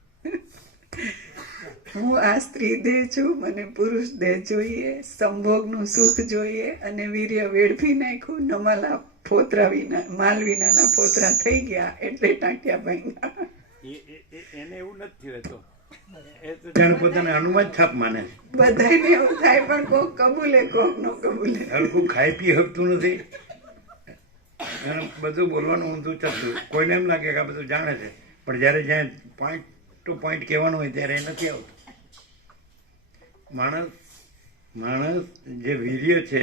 હું આ સ્ત્રી દેહ છું, મને પુરુષ દેહ જોઈએ, સંભોગનું સુખ જોઈએ અને વીર્ય વેડફી નાખ્યું. નમાલા ફોતરા વિના માલ વિનાના ફોતરા થઈ ગયા એટલે ટાંટિયા ભાંગ્યા. એને એવું નથી થયું. એ તો જાણે પોતાને અનુમાન છાપ માને છે. બધાને એવું થાય પણ કોક કબૂલે કોક નો કબૂલે. હલકું ખાઈ પી શકતું નથી અને બધું બોલવાનું ઊંધું ચાલતું. કોઈને એમ લાગે કે આ બધું જાણે છે પણ જ્યારે જ્યાં પોઈન્ટ ટુ પોઈન્ટ કહેવાનું હોય ત્યારે એ નથી આવતું. માણસ જે વીર્ય છે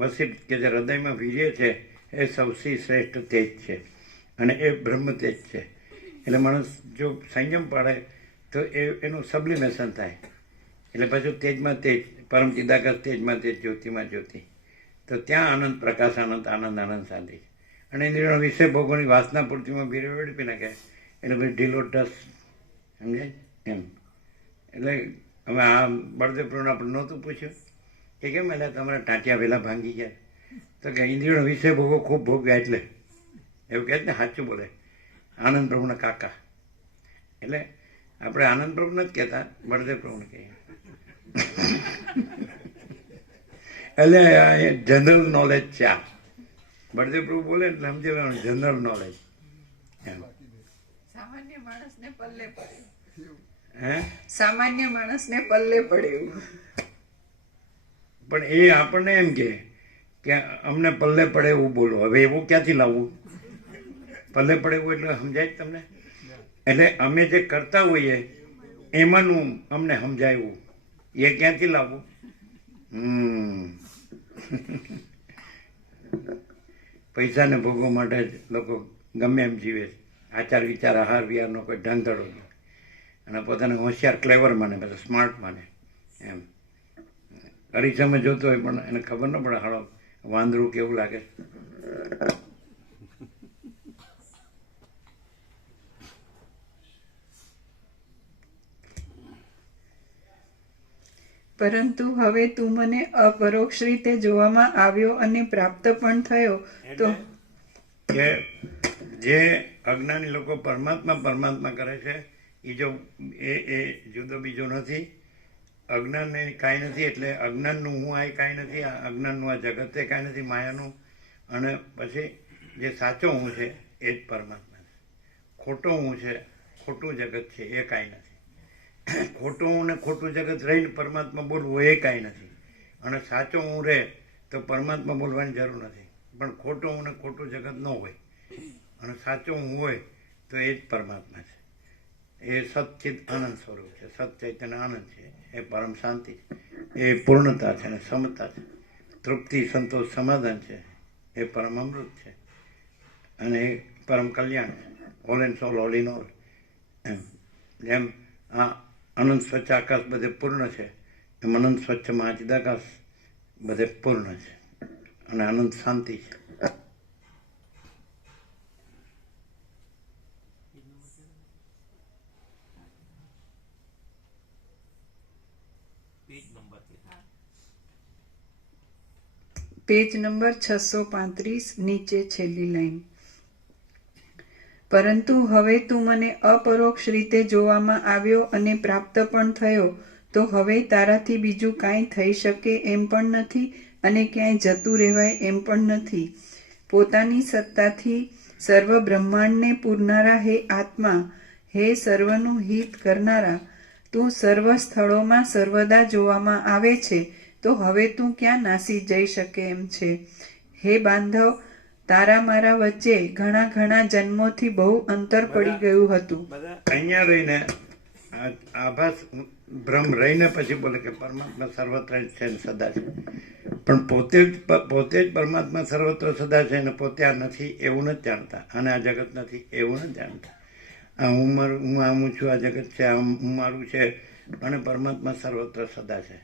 વસિષ્ઠ કે જે હૃદયમાં વીર્ય છે એ સૌથી શ્રેષ્ઠ તેજ છે અને એ બ્રહ્મ તેજ છે. એટલે માણસ જો સંયમ પાડે તો એનું સબ્લિમેશન થાય. એટલે પાછું તેજમાં તેજ, પરમ ચિદાકાશ તેજમાં તેજ, જ્યોતિમાં જ્યોતિ. તો ત્યાં આનંદ પ્રકાશ, આનંદ આનંદ આનંદ શાંતિ. અને ઇન્દ્રિયોના વિષય ભોગોની વાસના પૂર્તિમાં વીર્ય વેડપી નાખે એટલે પછી ઢીલો ઢસ. સમજાય એમ. એટલે હવે આ બળદેવ પ્રભુને આપણે નહોતું પૂછ્યું કે કેમ એટલે તમારા ટાંટિયા વહેલા ભાંગી ગયા? તો કે ઇન્દ્રિયોનો વિષય ભોગો ખૂબ ભોગ્યા એટલે. એવું કહે છે ને, સાચું બોલે. આનંદ પ્રભુના કાકા. એટલે આપણે આનંદ પ્રભુ નથી કહેતા, બળદેવ પ્રભુને કહીએ. એટલે જનરલ નોલેજ છે આ. બળદેવ પ્રભુ બોલે એટલે સમજી લેવાનું જનરલ નોલેજ. સામાન્ય માણસને પલ્લે પડે. હે? સામાન્ય માણસને પલ્લે પડે એવું. પણ એ આપણને એમ કે અમને પલ્લે પડે એવું બોલો. હવે એવું ક્યાંથી લાવવું? પલ્લે પડે એવું એટલે સમજાય જ તમને? એટલે અમે જે કરતા હોઈએ એમાંનું અમને સમજાયું એ ક્યાંથી લાવવું? પૈસાને ભોગવવા માટે જ લોકો ગમે એમ જીવે છે. આચાર વિચાર આહાર વિહારનો કોઈ ઢંગધડો નહીં અને પોતાને હોશિયાર ક્લેવર માને, બધા સ્માર્ટ માને એમ. અરીસામાં જોતો હોય પણ એને ખબર ન પડે હાળો વાંદરું કેવું લાગે. પરંતુ હવે તું મને અપરોક્ષ રીતે જોવામાં આવ્યો અને પ્રાપ્ત પણ થયો તો કે જે અજ્ઞાની લોકો પરમાત્મા પરમાત્મા કરે છે એ જુદો બીજો નથી. અજ્ઞાનને કાંઈ નથી, એટલે અજ્ઞાનનું હું આ કાંઈ નથી, અજ્ઞાનનું આ જગતે કાંઈ નથી, માયાનું. અને પછી જે સાચો હું છે એ જ પરમાત્મા છે. ખોટો હું છે, ખોટું જગત છે એ કાંઈ નથી. ખોટું હું ને ખોટું જગત રહીને પરમાત્મા બોલવું એ કાંઈ નથી. અને સાચો હું રહે તો પરમાત્મા બોલવાની જરૂર નથી. પણ ખોટો હું ને ખોટું જગત ન હોય અને સાચો હું હોય તો એ જ પરમાત્મા છે. એ સચ્ચિત આનંદ સ્વરૂપ છે, સચ્ચૈતન્ય આનંદ છે, એ પરમ શાંતિ છે, એ પૂર્ણતા છે અને સમતા છે, તૃપ્તિ સંતોષ સમાધાન છે, એ પરમ અમૃત છે અને એ પરમ કલ્યાણ છે. All and soul, all in all. એમ જેમ આ અનંત સ્વચ્છ આકાશ બધે પૂર્ણ છે એમ અનંત સ્વચ્છમાં ચિદાકાશ બધે પૂર્ણ છે અને અનંત શાંતિ છે. પેજ નંબર 635 નીચે છેલ્લી લાઈન. પરંતુ હવે તું મને અપરોક્ષ રીતે જોવામાં આવ્યો અને પ્રાપ્ત પણ થયો તો હવે તારાથી બીજું કાંઈ થઈ શકે એમ પણ નથી અને ક્યાંય જતું રહેવાય એમ પણ નથી. પોતાની સત્તાથી સર્વ બ્રહ્માંડને પૂરનારા હે આત્મા, હે સર્વનું હિત કરનારા, તું સર્વ સ્થળોમાં સર્વદા જોવામાં આવે છે તો હવે તું ક્યાં નાસી જઈ શકે એમ છે? હે બાંધવ, તારા મારા વચ્ચે ઘણા ઘણા જન્મોથી બહુ અંતર પડી ગયું હતું. અહીંયા રહીને આભાસ બ્રહ્મ રહીને પછી બોલે કે પરમાત્મા સર્વત્ર છે ને સદા છે. પણ પોતે જ પરમાત્મા સર્વત્ર સદા છે ને પોતે આ નથી એવું નથી જાણતા અને આ જગત નથી એવું નથી જાણતા. આ હું આમ છું, આ જગત છે, આ હું મારું છે અને પરમાત્મા સર્વત્ર સદા છે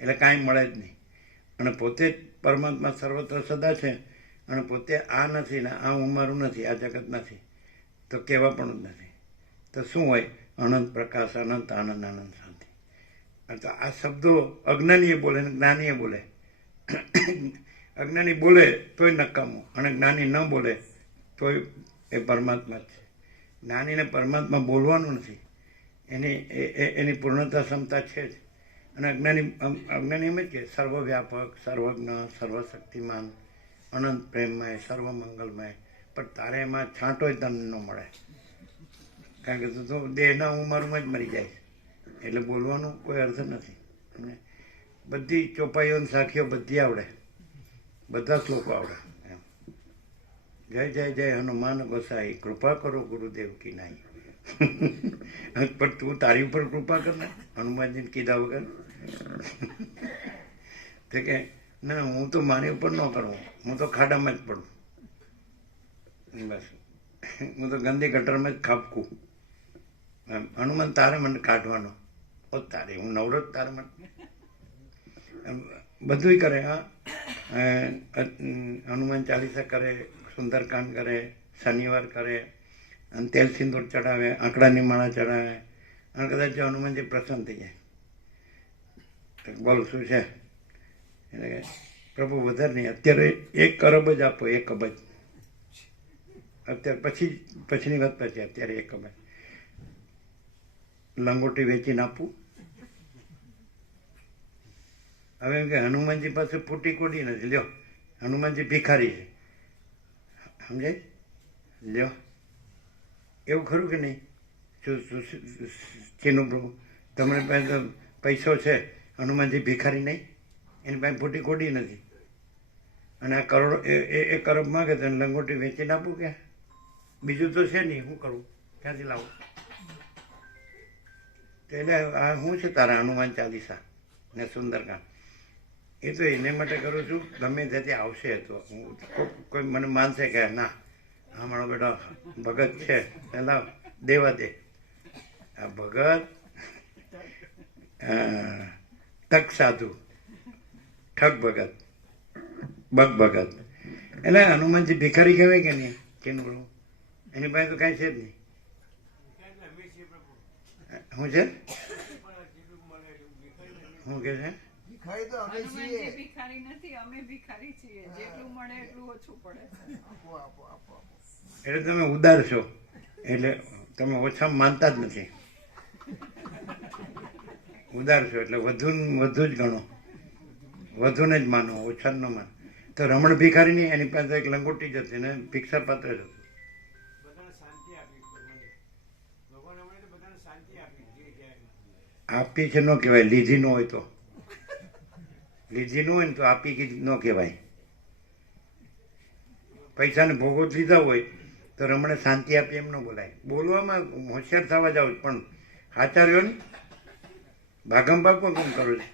એટલે કાંઈ મળે જ નહીં. અને પોતે જ પરમાત્મા સર્વત્ર સદા છે અને પોતે આ નથી ને આ હું મારું નથી, આ જગત નથી તો કહેવા પણ જ નથી. તો શું હોય? અનંત પ્રકાશ, અનંત આનંદ, આનંદ શાંતિ. તો આ શબ્દો અજ્ઞાનીએ બોલે ને જ્ઞાનીએ બોલે. અજ્ઞાની બોલે તોય નકામું અને જ્ઞાની ન બોલે તોય એ પરમાત્મા જ છે. જ્ઞાનીને પરમાત્મા બોલવાનું નથી, એની પૂર્ણતા ક્ષમતા છે જ. અને અજ્ઞાની એમ જ કે સર્વવ્યાપક, સર્વજ્ઞ, સર્વશક્તિમાન, અનંત પ્રેમમય, સર્વમંગલમય. પણ તારે એમાં છાંટો જ તમને ન મળે, કારણ કે તું તો દેહના ઉંમરમાં જ મરી જાય એટલે બોલવાનું કોઈ અર્થ નથી. બધી ચોપાઈઓની સાખીઓ બધી આવડે, બધા શ્લોકો આવડે એમ. જય જય જય હનુમાન ગોસાઈ, કૃપા કરો ગુરુદેવ કી નાઈ. પણ તું તારી ઉપર કૃપા કર ને હનુમાનજીને કીધા વગર. તે કે ના, હું તો મારી ઉપર ન કરું, હું તો ખાડામાં જ પડું, બસ હું તો ગંદી ગટરમાં જ ખાપકું. હનુમાન તારે મને કાઢવાનો, ઓ તારે હું નવરો જ તારે મને બધુંય કરે. હા, હનુમાન ચાલીસા કરે, સુંદરકાંડ કરે, શનિવાર કરે અને તેલ સિંદૂર ચડાવે, આંકડાની માળા ચડાવે અને કદાચ જો હનુમાનજી પ્રસન્ન થઈ જાય બોલ શું છે એટલે પ્રભુ વધારે નહીં, અત્યારે 1 અરબ જ આપો, 1 અબજ અત્યારે, પછીની વાત પછી, અત્યારે 1 અબજ લંગોટી વેચીને આપવું. હવે એમ કે હનુમાનજી પાસે ફૂટી કોડી નથી, લ્યો હનુમાનજી ભિખારી છે, સમજાય? લ્યો એવું ખરું કે નહીં? ચીનું પ્રભુ તમને પાસે પૈસો છે, હનુમાનજી ભિખારી નહીં? એની પાસે ફૂટી ખોટી નથી. અને આ કરોડ એ કરોડ માગે તો લંગોટી વેચીને આપું કે બીજું તો છે નહીં, શું કરું, ક્યાંથી લાવું? તો એટલે આ શું છે તારા હનુમાન ચાલીસા ને સુંદરકાંડ, એ તો એને માટે કરું છું ગમે ત્યાંથી આવશે તો હું કોઈ મને માનશે કે ના હા મારો બેટો ભગત છે પેલા દેવા દે. આ ભગત તક સાધુ ઠગ ભગત બગ ભગત એટલે હનુમાનજી ભિખારી કહેવાય કે નહીં? કેનું બોલું એની પાસે તો કાંઈ છે જ નહીં. શું છે? શું કે છે? ભિખારી તો અમે છીએ. હનુમાનજી ભિખારી નથી, અમે ભિખારી છીએ. જેટલું મળે એટલું ઓછું પડે છે. આપો આપો આપો આપો. એટલે તમે ઉદાર છો, એટલે તમે ઓછામાં માનતા જ નથી. ઉદાર છો એટલે વધુ વધુ જ ગણો, વધુને જ માનો, ઓછા ન માનો. તો રમણ ભિખારી નહીં, એની પાસે એક લંગોટી જ હતી ને ભિક્ષા પાત્ર જ હતું. આપી છે ન કહેવાય, લીધી ન હોય તો. લીધી ન હોય ને તો આપી ન કહેવાય. પૈસાને ભોગો જ લીધા હોય તો રમણે શાંતિ આપી એમ ન બોલાય. બોલવામાં હોશિયાર થવા જાવ પણ સાચા રહ્યો ને. ભાગમ ભાગ પણ કેમ કરો છો?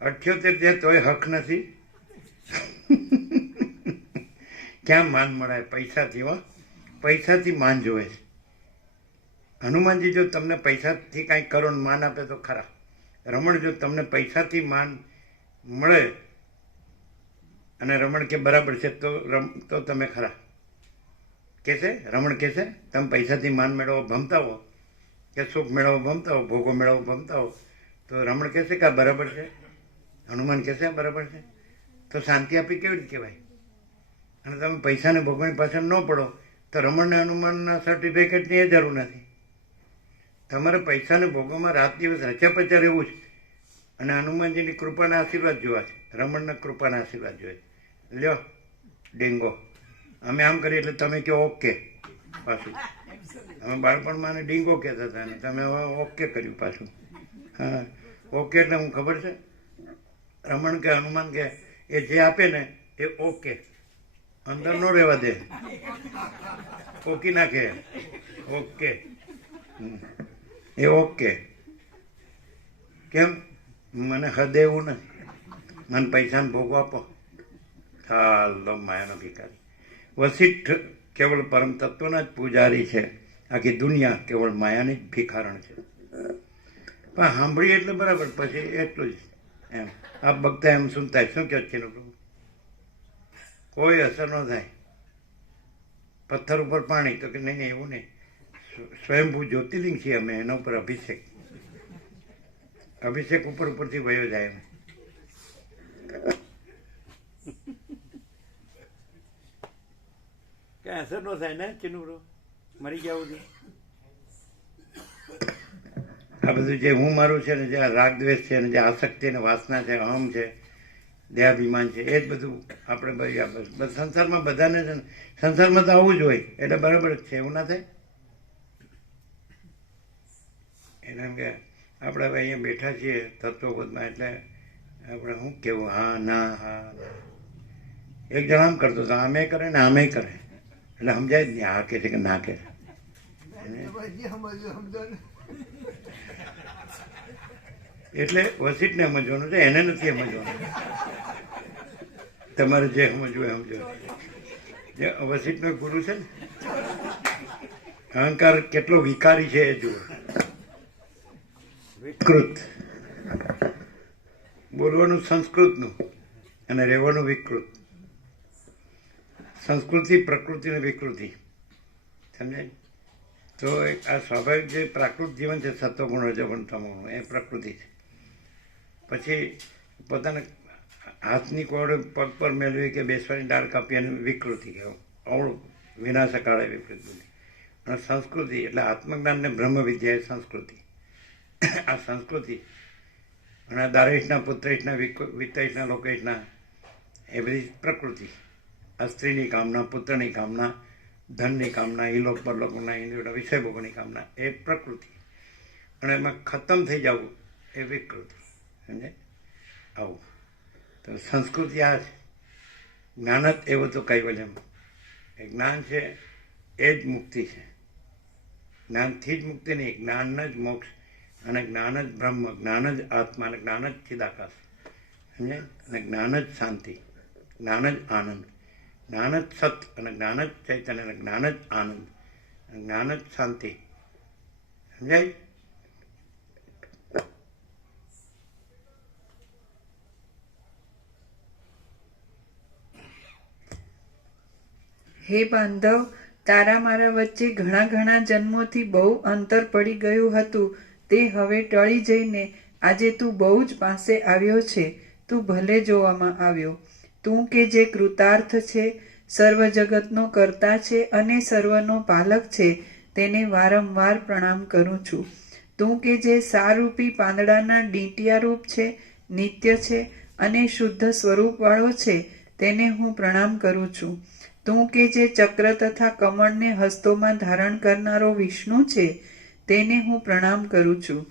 78 છે તોય હક નથી. ક્યાં માન મળે? પૈસાથી હો, પૈસાથી માન જોવે છે. હનુમાનજી જો તમને પૈસાથી કાંઈક કરો ને માન આપે તો ખરા. રમણ જો તમને પૈસાથી માન મળે અને રમણ કે બરાબર છે તો તમે ખરા. કહેશે રમણ કહેશે તમે પૈસાથી માન મેળવો ભમતા હો કે સુખ મેળવો ભમતા હો, ભોગો મેળવો ભમતા હો, તો રમણ કહેશે કે આ બરાબર છે? હનુમાન કહેશે આ બરાબર છે? તો શાંતિ આપી કેવી રીતે કહેવાય? અને તમે પૈસાને ભોગવવાની પાછળ ન પડો તો રમણને હનુમાનના સર્ટિફિકેટની એ જરૂર નથી. તમારે પૈસાને ભોગવવામાં રાત દિવસ રચ્યા પચ્યા રહેવું છે અને હનુમાનજીની કૃપાના આશીર્વાદ જોવા છે, રમણના કૃપાના આશીર્વાદ જોઈએ. લ્યો ડીંગો, અમે આમ કરીએ એટલે તમે કહો ઓકે. પાછું અમે બાળપણમાં આને ડીંગો કહેતા હતા અને તમે હવે ઓકે કર્યું પાછું. હા ઓકે એટલે હું ખબર છે, રમણ કે હનુમાન કે એ જે આપે ને એ ઓકે, અંદર ન રહેવા દે, ઓકી નાખે. ઓકે એ ઓકે. કેમ? મને હદ એવું નથી, મને પૈસાને ભોગવો આપો. હાલો માયાનો ભિખારી. વશિષ્ઠ કેવળ પરમ તત્વના જ પૂજારી છે, આખી દુનિયા કેવળ માયાની જ ભિખારણ છે. પણ સાંભળીએ એટલે બરાબર, પછી એટલું જ એમ આપ બગતા એમ સુનતા. શું કહે છે પ્રભુ? કોઈ અસર ન થાય. પથ્થર ઉપર પાણી તો કે નહીં નહીં એવું નહીં, સ્વયંભૂ જ્યોતિર્લિંગ છીએ અમે, એના ઉપર અભિષેક, અભિષેક ઉપર ઉપરથી વયો જાય એમ. કઈ અસર ન થાય ને ચિનુબરો મરી ગયા સુધી. આ બધું જે હું મારું છે ને, જે રાગ દ્વેષ છે ને, જે આસક્તિ ને વાસના છે, અહમ છે, દેહાભિમાન છે, એ જ બધું આપણે બસ સંસારમાં બધાને છે ને, સંસારમાં તો આવું જ હોય એટલે બરાબર જ છે, એવું ના થાય. એટલે એમ કે આપણે હવે અહીંયા બેઠા છીએ તત્વબોધમાં, એટલે આપણે શું કહેવું? હા ના હા. એક જણ આમ કરતો હતો, આમે કરે ને આમે કરે, એટલે સમજાય જ નહીં આ કહે છે કે ના કહે. એટલે વસીટને સમજવાનું છે, એને નથી સમજવાનું. તમારે જે સમજવું એ સમજો. જે વસીટનો ગુરુ છે ને, અહંકાર કેટલો વિકારી છે એ જુઓ. વિકૃત, બોલવાનું સંસ્કૃતનું અને રહેવાનું વિકૃત. સંસ્કૃતિ, પ્રકૃતિ અને વિકૃતિ, સમજાય? તો આ સ્વાભાવિક જે પ્રાકૃત જીવન છે, સત્વગુણ રજોગુણ તમોગુણ, એ પ્રકૃતિ છે. પછી પોતાના હાથની કોડે પગ પર મેળવી કે બેસવાની ડાળ કાપી અને વિકૃતિ કહેવાય, અવળું વિનાશકાળે વિકૃતિ. અને સંસ્કૃતિ એટલે આત્મજ્ઞાન ને બ્રહ્મ વિદ્યા એ સંસ્કૃતિ. આ સંસ્કૃતિ અને દારેશના પુત્રેશના વિત્તેશના લોકેશના એ બધી પ્રકૃતિ. આ સ્ત્રીની કામના, પુત્રની કામના, ધનની કામના, ઈલોક પરલોકના ઇન્દ્રિયોના વિષય ભોગોની કામના, એ પ્રકૃતિ. અને એમાં ખતમ થઈ જવું એ વિકૃતિ. સમજે? આવું તો સંસ્કૃતિ આ છે. જ્ઞાન જ એવું તો કૈવલ્યમ. એ જ્ઞાન છે એ જ મુક્તિ છે. જ્ઞાનથી જ મુક્તિ નહીં, જ્ઞાન જ મોક્ષ, અને જ્ઞાન જ બ્રહ્મ, જ્ઞાન જ આત્મા, અને જ્ઞાન જ ચિદાકાશ. સમજે? અને જ્ઞાન જ શાંતિ, જ્ઞાન જ આનંદ, જ્ઞાન જ સત, અને જ્ઞાન જ ચૈતન્ય, અને જ્ઞાન જ આનંદ, અને જ્ઞાન જ શાંતિ. સમજાય? હે બાંધવ, તારા મારા વચ્ચે ઘણા ઘણા જન્મોથી બહુ અંતર પડી ગયું હતું. તે હવે ટળી જઈને આજે તું બહુ જ પાસે આવ્યો છે. તું ભલે જોવામાં આવ્યો. તું કે જે કૃતાર્થ છે, સર્વ જગતનો કર્તા છે અને સર્વનો પાલક છે, તેને વારંવાર પ્રણામ કરું છું. તું કે જે સારૂપી પાંદડાના ડીંટિયા રૂપ છે, નિત્ય છે અને શુદ્ધ સ્વરૂપવાળો છે, તેને હું પ્રણામ કરું છું. તું કે જે ચક્ર તથા કમળને હસ્તોમાં ધારણ કરનારો વિષ્ણુ છે, તેને હું પ્રણામ કરું છું.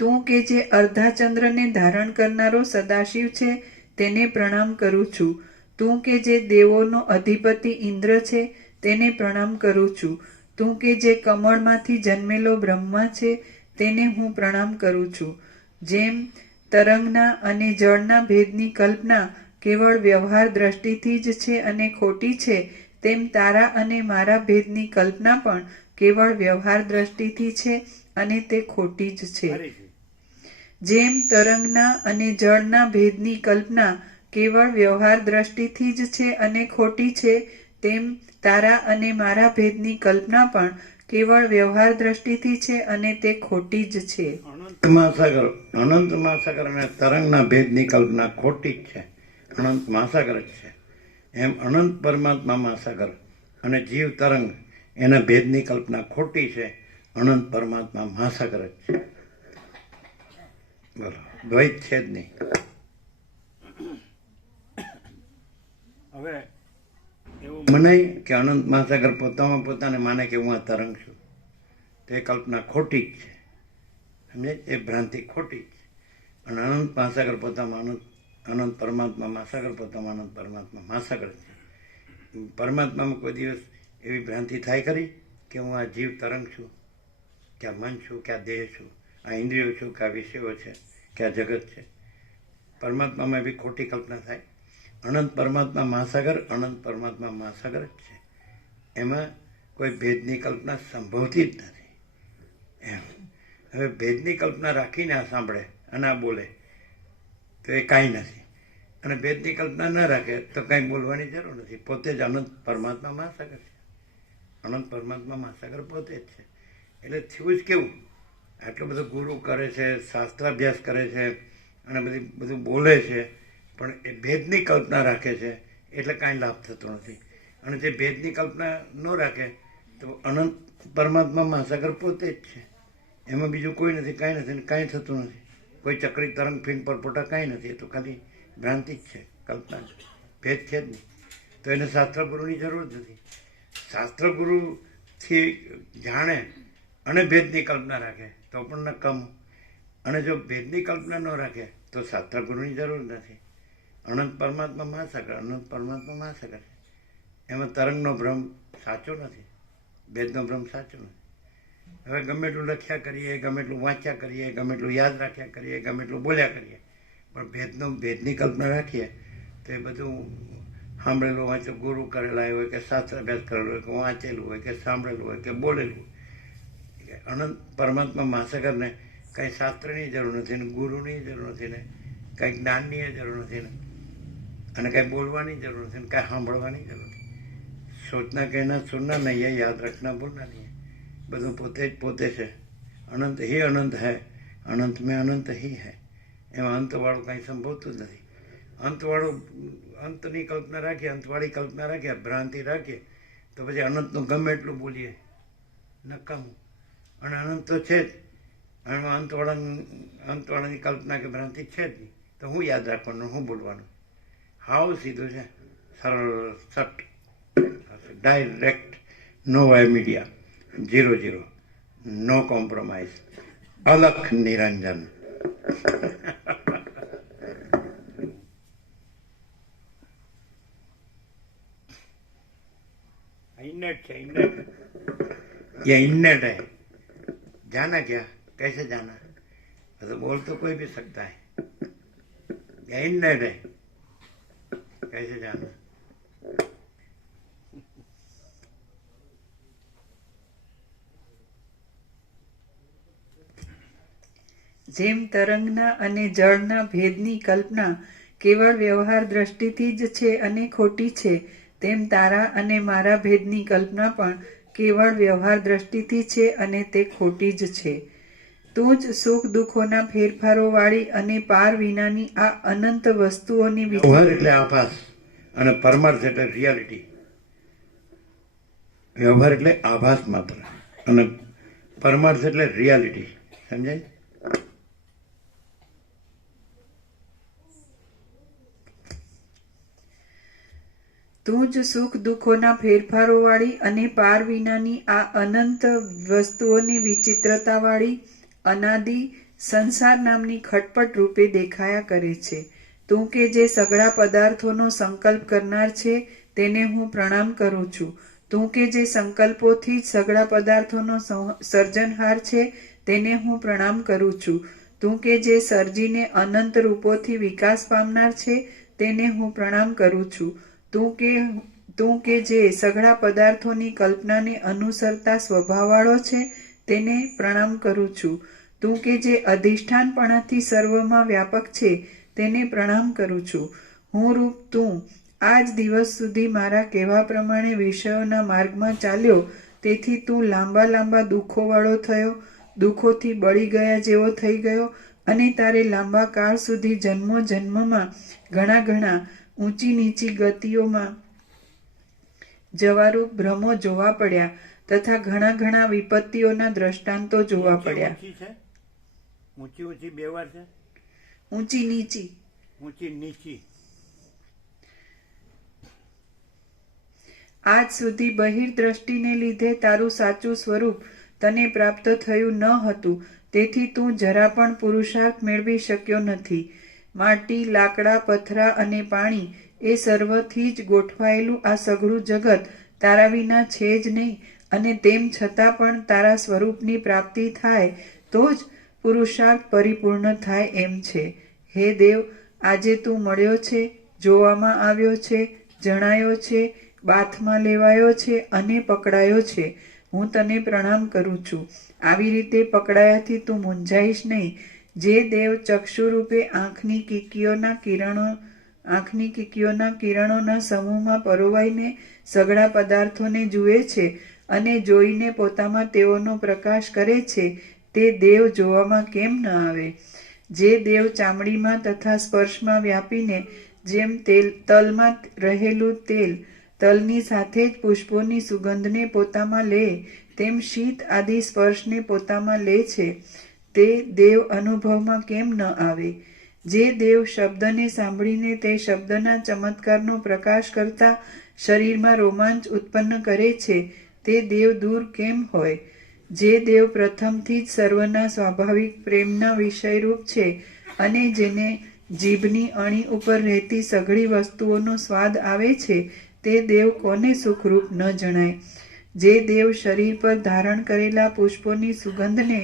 તું કે જે અર્ધા ચંદ્રને ધારણ કરનારો સદાશિવ છે, તેને પ્રણામ કરું છું. તું કે જે દેવોનો અધિપતિ ઇન્દ્ર છે, તેને પ્રણામ કરું છું. તું કે જે કમળમાંથી જન્મેલો બ્રહ્મા છે, તેને હું પ્રણામ કરું છું. જેમ તરંગના અને જળના ભેદની કલ્પના કેવળ વ્યવહાર દ્રષ્ટિથી જ છે અને ખોટી છે, તેમ તારા અને મારા ભેદની કલ્પના પણ કેવળ વ્યવહાર દ્રષ્ટિથી છે અને તે ખોટી જ છે. જેમ તરંગના અને જળના ભેદની કલ્પના કેવળ વ્યવહાર દ્રષ્ટિથી જ છે અને ખોટી છે, તેમ તારા અને મારા ભેદની કલ્પના પણ કેવળ વ્યવહાર દ્રષ્ટિથી છે અને તે ખોટી જ છે. અનંત મહાસાગર અને તરંગના ભેદની કલ્પના ખોટી જ છે, અનંત મહાસાગર જ છે. એમ અનંત પરમાત્મા મહાસાગર અને જીવ તરંગ એના ભેદની કલ્પના ખોટી છે, અનંત પરમાત્મા મહાસાગર જ છે. બોલો, દ્વૈત છે જ નહીં. હવે એવું મનાય કે અનંત મહાસાગર પોતામાં પોતાને માને કે હું આ તરંગ છું, તે કલ્પના ખોટી જ છે. સમજે? એ ભ્રાંતિ ખોટી જ છે. અને અનંત મહાસાગર પોતામાં અનંત પરમાત્મા મહાસાગર પોતામાં અનંત પરમાત્મા મહાસાગર છે. પરમાત્મામાં કોઈ દિવસ એવી ભ્રાંતિ થાય ખરી કે હું આ જીવ તરંગ છું, કે આ મન છું, કે આ દેહ છું, આ ઇન્દ્રિયો છું, કે આ વિષયો છે, કે આ જગત છે? પરમાત્મામાં એવી ખોટી કલ્પના થાય? અનંત પરમાત્મા મહાસાગર અનંત પરમાત્મા મહાસાગર જ છે. એમાં કોઈ ભેદની કલ્પના સંભવતી જ નથી. એમ હવે ભેદની કલ્પના રાખીને આ સાંભળે અને આ બોલે તો એ કાંઈ નથી, અને ભેદની કલ્પના ન રાખે તો કાંઈ બોલવાની જરૂર નથી. પોતે જ અનંત પરમાત્મા મહાસાગર છે. અનંત પરમાત્મા મહાસાગર પોતે જ છે. એટલે થયું જ કેવું, આટલો બધો ગુરુ કરે છે, શાસ્ત્રાભ્યાસ કરે છે અને બધું બોલે છે, પણ એ ભેદની કલ્પના રાખે છે એટલે કાંઈ લાભ થતો નથી. અને જે ભેદની કલ્પના ન રાખે તો અનંત પરમાત્મા મહાસાગર પોતે જ છે. એમાં બીજું કોઈ નથી, કાંઈ નથી, કાંઈ થતું નથી. કોઈ ચક્રી તરંગ ફીણ પરપોટા કાંઈ નથી. એ તો ખાલી ભ્રાંતિ જ છે, કલ્પના છે, ભેદ છે જ નહીં. તો એને શાસ્ત્રગુરુની જરૂર જ નથી. શાસ્ત્રગુરુથી જાણે અને ભેદની કલ્પના રાખે તો પણ નકામ. અને જો ભેદની કલ્પના ન રાખે તો શાસ્ત્રગુરુની જરૂર નથી. અનંત પરમાત્મા મહાસાગર અનંત પરમાત્મા મહાસાગર છે. એમાં તરંગનો ભ્રમ સાચો નથી, ભેદનો ભ્રમ સાચો નથી. હવે ગમે એટલું લખ્યા કરીએ, ગમે એટલું વાંચ્યા કરીએ, ગમે એટલું યાદ રાખ્યા કરીએ, ગમે એટલું બોલ્યા કરીએ, પણ ભેદની કલ્પના રાખીએ તો એ બધું સાંભળેલું હોય તો ગુરુ કરેલા હોય કે શાસ્ત્ર અભ્યાસ કરેલો હોય કે વાંચેલું હોય કે સાંભળેલું હોય કે બોલેલું હોય. અનંત પરમાત્મા મહાસાગરને કંઈ શાસ્ત્રની જરૂર નથી ને ગુરુની જરૂર નથી ને કંઈ જ્ઞાનની જરૂર નથી ને અને કંઈ બોલવાની જરૂર નથી ને કાંઈ સાંભળવાની જરૂર નથી. સોચના કહેના સુનના નહીં હે, યાદ રખના ભૂલના નહીં હે. બધું પોતે જ પોતે છે. અનંત હી અનંત હૈ, અનંત મેં અનંત હી હૈ. એમાં અંતવાળું કંઈ સંભવતું જ નથી. અંતની કલ્પના રાખીએ, અંતવાળી કલ્પના રાખીએ, ભ્રાંતિ રાખીએ તો પછી અનંતનું ગમે એટલું બોલીએ નકામું. અને અનંત તો છે જ, એમાં અંતવાળાની કલ્પના કે ભ્રાંતિ છે જ નહીં. તો હું યાદ રાખવાનું, હું બોલવાનું? હાવ સીધું છે, સરળ સટ, ડાયરેક્ટ, નો વાય મીડિયા, 0-0, નો કોમ્પ્રોમાઇઝ, અલખ નિરંજન. क्या इन्नेट है? ये इन्नेट है। जाना क्या, कैसे जाना? तो बोल तो कोई भी सकता है, ये इन्नेट है, कैसे जाना? જેમ તરંગના અને જળના ભેદની કલ્પના કેવળ વ્યવહાર દ્રષ્ટિથી જ છે અને ખોટી છે, તેમ તારા અને મારા ભેદની કલ્પના પણ કેવળ વ્યવહાર દ્રષ્ટિથી છે અને તે ખોટી જ છે. તું જ સુખ દુઃખોના ફેરફારો વાળી અને પાર વિનાની આ અનંત વસ્તુઓની વ્યવહાર એટલે આભાસ અને પરમાર્થ એટલે રિયાલિટી. વ્યવહાર એટલે આભાસ માત્ર અને પરમાર્થ એટલે રિયાલિટી. સમજાય? તું જ સુખ દુઃખોના ફેરફારો વાળી અને પાર વિનાની આ અનંત વસ્તુઓની વિચિત્રતા વાળી અનાદિ સંસાર નામની ખટપટ રૂપે દેખાયા કરે છે. તું કે જે સઘળા પદાર્થોનો સંકલ્પ કરનાર છે તેને હું પ્રણામ કરું છું. તું કે જે સંકલ્પોથી જ સઘળા પદાર્થોનો સર્જનહાર છે તેને હું પ્રણામ કરું છું. તું કે જે સર્જીને અનંત રૂપોથી વિકાસ પામનાર છે તેને હું પ્રણામ કરું છું. તું કે જે સઘળા પદાર્થોની કલ્પનાને અનુસરતા સ્વભાવવાળો છે તેને પ્રણામ કરું છું. તું કે જે અધિષ્ઠાનપણાથી સર્વમાં વ્યાપક છે તેને પ્રણામ કરું છું. હું રૂપ તું આ જ દિવસ સુધી મારા કહેવા પ્રમાણે વિષયોના માર્ગમાં ચાલ્યો, તેથી તું લાંબા લાંબા દુઃખોવાળો થયો, દુઃખોથી બળી ગયા જેવો થઈ ગયો અને તારે લાંબા કાળ સુધી જન્મો જન્મમાં ઘણા ઘણા ઊંચી નીચી ગતિઓમાં જવારૂપ ભ્રમો જોવા પડ્યા તથા ઘણા ઘણા વિપત્તિઓના દ્રષ્ટાંતો જોવા પડ્યા. ઊંચી ઊંચી બે વાર છે, ઊંચી નીચી, ઊંચી નીચી. આજ સુધી બહિર્દ્રષ્ટિને લીધે તારું સાચું સ્વરૂપ તને પ્રાપ્ત થયું ન હતું, તેથી તું જરા પણ પુરુષાર્થ મેળવી શક્યો નથી. માટી, લાકડા, પથરા અને પાણી એ સર્વથી જ ગોઠવાયેલું આ સઘળું જગત તારા વિના છે જ નહીં, અને તેમ છતાં પણ તારા સ્વરૂપની પ્રાપ્તિ થાય તો જ પુરુષાર્થ પરિપૂર્ણ થાય એમ છે. હે દેવ, આજે તું મળ્યો છે, જોવામાં આવ્યો છે, જણાયો છે, બાથમાં લેવાયો છે અને પકડાયો છે. હું તને પ્રણામ કરું છું. આવી રીતે પકડાયાથી તું મૂંઝાઈશ નહીં. જે દેવ ચક્ષુરૂપે આંખની કીકીઓના કિરણોના સમૂહમાં પરોવાઈને સઘળા પદાર્થોને જુએ છે અને જોઈને પોતામાં તેઓનો પ્રકાશ કરે છે, તે દેવ જોવામાં કેમ ન આવે? જે દેવ ચામડીમાં તથા સ્પર્શમાં વ્યાપીને જેમ તલમાં રહેલું તેલ તલની સાથે જ પુષ્પોની સુગંધને પોતામાં લે, તેમ શીત આદિ સ્પર્શને પોતામાં લે છે, તે દેવ અનુભવમાં કેમ ન આવે? જે દેવ શબ્દને સાંભળીને તે શબ્દના ચમત્કારનો પ્રકાશ કરતા શરીરમાં રોમાંચ ઉત્પન્ન કરે છે, તે દેવ દૂર કેમ હોય? જે દેવ પ્રથમથી જ સર્વના સ્વાભાવિક પ્રેમના વિષયરૂપ છે અને જેને જીભની અણી ઉપર રહેતી સઘળી વસ્તુઓનો સ્વાદ આવે છે, તે દેવ કોને સુખરૂપ ન જણાય? જે દેવ શરીર પર ધારણ કરેલા પુષ્પોની સુગંધને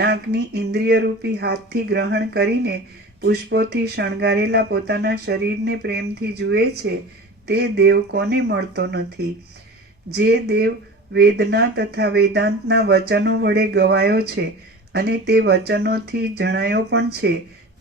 નાકની ઇન્દ્રિયરૂપી હાથથી ગ્રહણ કરીને પુષ્પોથી શણગારેલા પોતાના શરીરને પ્રેમથી જુએ છે, તે દેવ કોને મળતો નથી? જે દેવ વેદના તથા વેદાંતના વચનો વડે ગવાયો છે અને તે વચનોથી જણાયો પણ છે,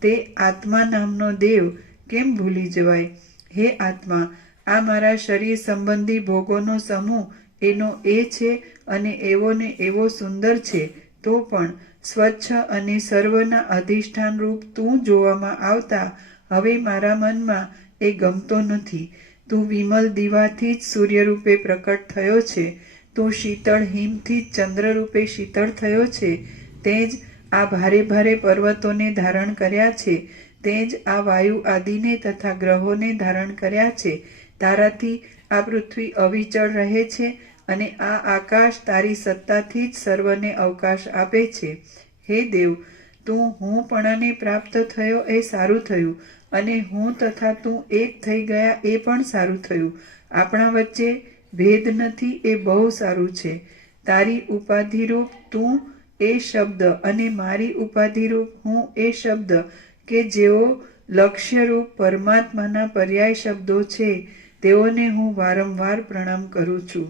તે આત્મા નામનો દેવ કેમ ભૂલી જવાય? હે આત્મા, આ મારા શરીર સંબંધી ભોગોનો સમૂહ એનો એ છે અને એવો ને એવો સુંદર છે, તો પણ સ્વચ્છ અને સર્વના અધિષ્ઠાન રૂપ તું જોવામાં આવતા હવે મારા મનમાં એ ગમતો નથી. તું વિમલ દીવાથી જ સૂર્યરૂપે પ્રકટ થયો છે, તું શીતળ હિમથી જ ચંદ્રરૂપે શીતળ થયો છે, તે જ આ ભારે ભારે પર્વતોને ધારણ કર્યા છે, તે જ આ વાયુ આદિને તથા ગ્રહોને ધારણ કર્યા છે. તારાથી આ પૃથ્વી અવિચળ રહે છે અને આ આકાશ તારી સત્તાથી જ સર્વને અવકાશ આપે છે. હે દેવ, તું હુંપણાને પ્રાપ્ત થયો એ સારું થયું, અને હું તથા તું એક થઈ ગયા એ પણ સારું થયું. આપણા વચ્ચે ભેદ નથી એ બહુ સારું છે. તારી ઉપાધિરૂપ તું એ શબ્દ અને મારી ઉપાધિરૂપ હું એ શબ્દ કે જેઓ લક્ષ્યરૂપ પરમાત્માના પર્યાય શબ્દો છે તેઓને હું વારંવાર પ્રણામ કરું છું.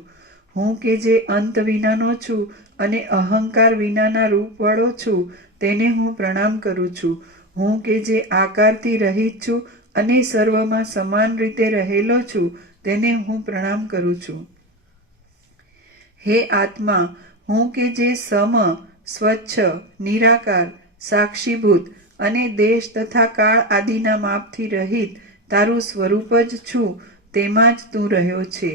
હું કે જે અંત વિનાનો છું અને અહંકાર વિનાના રૂપવાળો છું તેને હું પ્રણામ કરું છું. હું કે જે આકારથી રહિત છું અને સર્વમાં સમાન રીતે રહેલો છું તેને હું પ્રણામ કરું છું. હે આત્મા, હું કે જે સમ, સ્વચ્છ, નિરાકાર, સાક્ષીભૂત અને દેશ તથા કાળ આદિના માપથી રહિત તારું સ્વરૂપ જ છું તેમાં જ તું રહ્યો છે.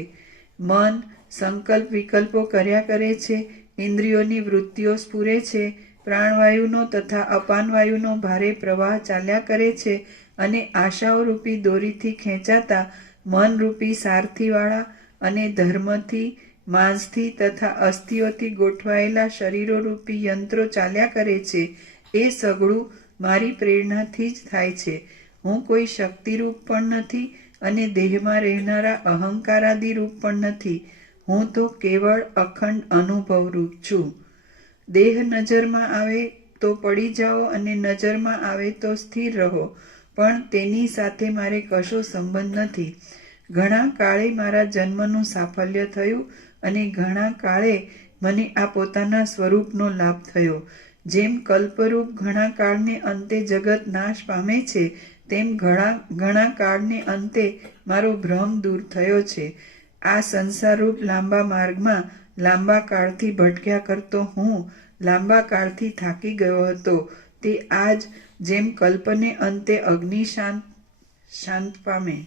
મન સંકલ્પ વિકલ્પો કર્યા કરે છે, ઇન્દ્રિયોની વૃત્તિઓ સ્ફુરે છે, પ્રાણવાયુનો તથા અપાનવાયુનો ભારે પ્રવાહ ચાલ્યા કરે છે અને આશાઓ રૂપી દોરીથી ખેંચાતા મનરૂપી સારથીવાળા અને ધર્મથી, માંસથી તથા અસ્થિઓથી ગોઠવાયેલા શરીરો રૂપી યંત્રો ચાલ્યા કરે છે. એ સગળું મારી પ્રેરણાથી જ થાય છે. હું કોઈ શક્તિરૂપ પણ નથી અને દેહમાં રહેનારા અહંકારાદિ રૂપ પણ નથી. હું તો કેવળ અખંડ અનુભવરૂપ છું. દેહ નજરમાં આવે તો પડી જાઓ અને નજરમાં આવે તો સ્થિર રહો, પણ તેની સાથે મારે કશો સંબંધ નથી. ઘણા કાળે મારા જન્મનું સાફલ્ય થયું અને ઘણા કાળે મને આ પોતાના સ્વરૂપનો લાભ થયો. જેમ કલ્પરૂપ ઘણા કાળને અંતે જગત નાશ પામે છે તેમ ઘણા કાળને અંતે મારો ભ્રમ દૂર થયો છે. આ સંસારરૂપ લાંબા માર્ગમાં લાંબા કાળથી ભટક્યા કરતો હું લાંબા કાળથી થાકી ગયો હતો તે આજ જેમ કલ્પને અંતે અગ્નિ શાંત પામે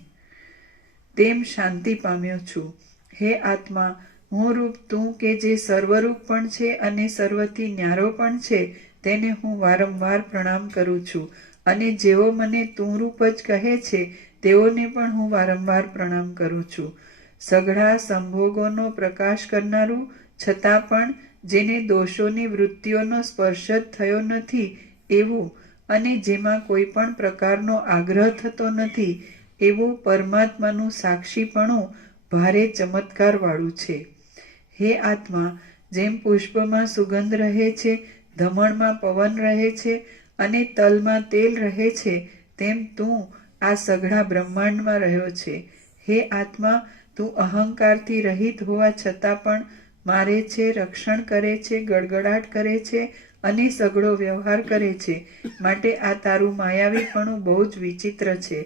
તેમ શાંતિ પામ્યો છું. હે આત્મા, હું રૂપ તું કે જે સર્વરૂપ પણ છે અને સર્વથી ન્યારો પણ છે તેને હું વારંવાર પ્રણામ કરું છું અને જેઓ મને તું રૂપ જ કહે છે તેઓને પણ હું વારંવાર પ્રણામ કરું છું. સઘળા સંભોગોનો પ્રકાશ કરનારું છતાં પણ જેને દોષોની વૃત્તિઓનો સ્પર્શ જ થયો નથી એવું અને જેમાં કોઈ પણ પ્રકારનો આગ્રહ થતો નથી એવું પરમાત્માનું સાક્ષીપણું ભારે ચમત્કારવાળું છે. હે આત્મા, જેમ પુષ્પમાં સુગંધ રહે છે, ધમણમાં પવન રહે છે અને તલમાં તેલ રહે છે તેમ તું આ સઘળા બ્રહ્માંડમાં રહ્યો છે. હે આત્મા, તું અહંકારથી રહિત હોવા છતાં પણ મારે છે, રક્ષણ કરે છે, ગડગડાટ કરે છે અને સઘળો વ્યવહાર કરે છે. માટે આ તારું માયાવીપણું બહુ જ વિચિત્ર છે.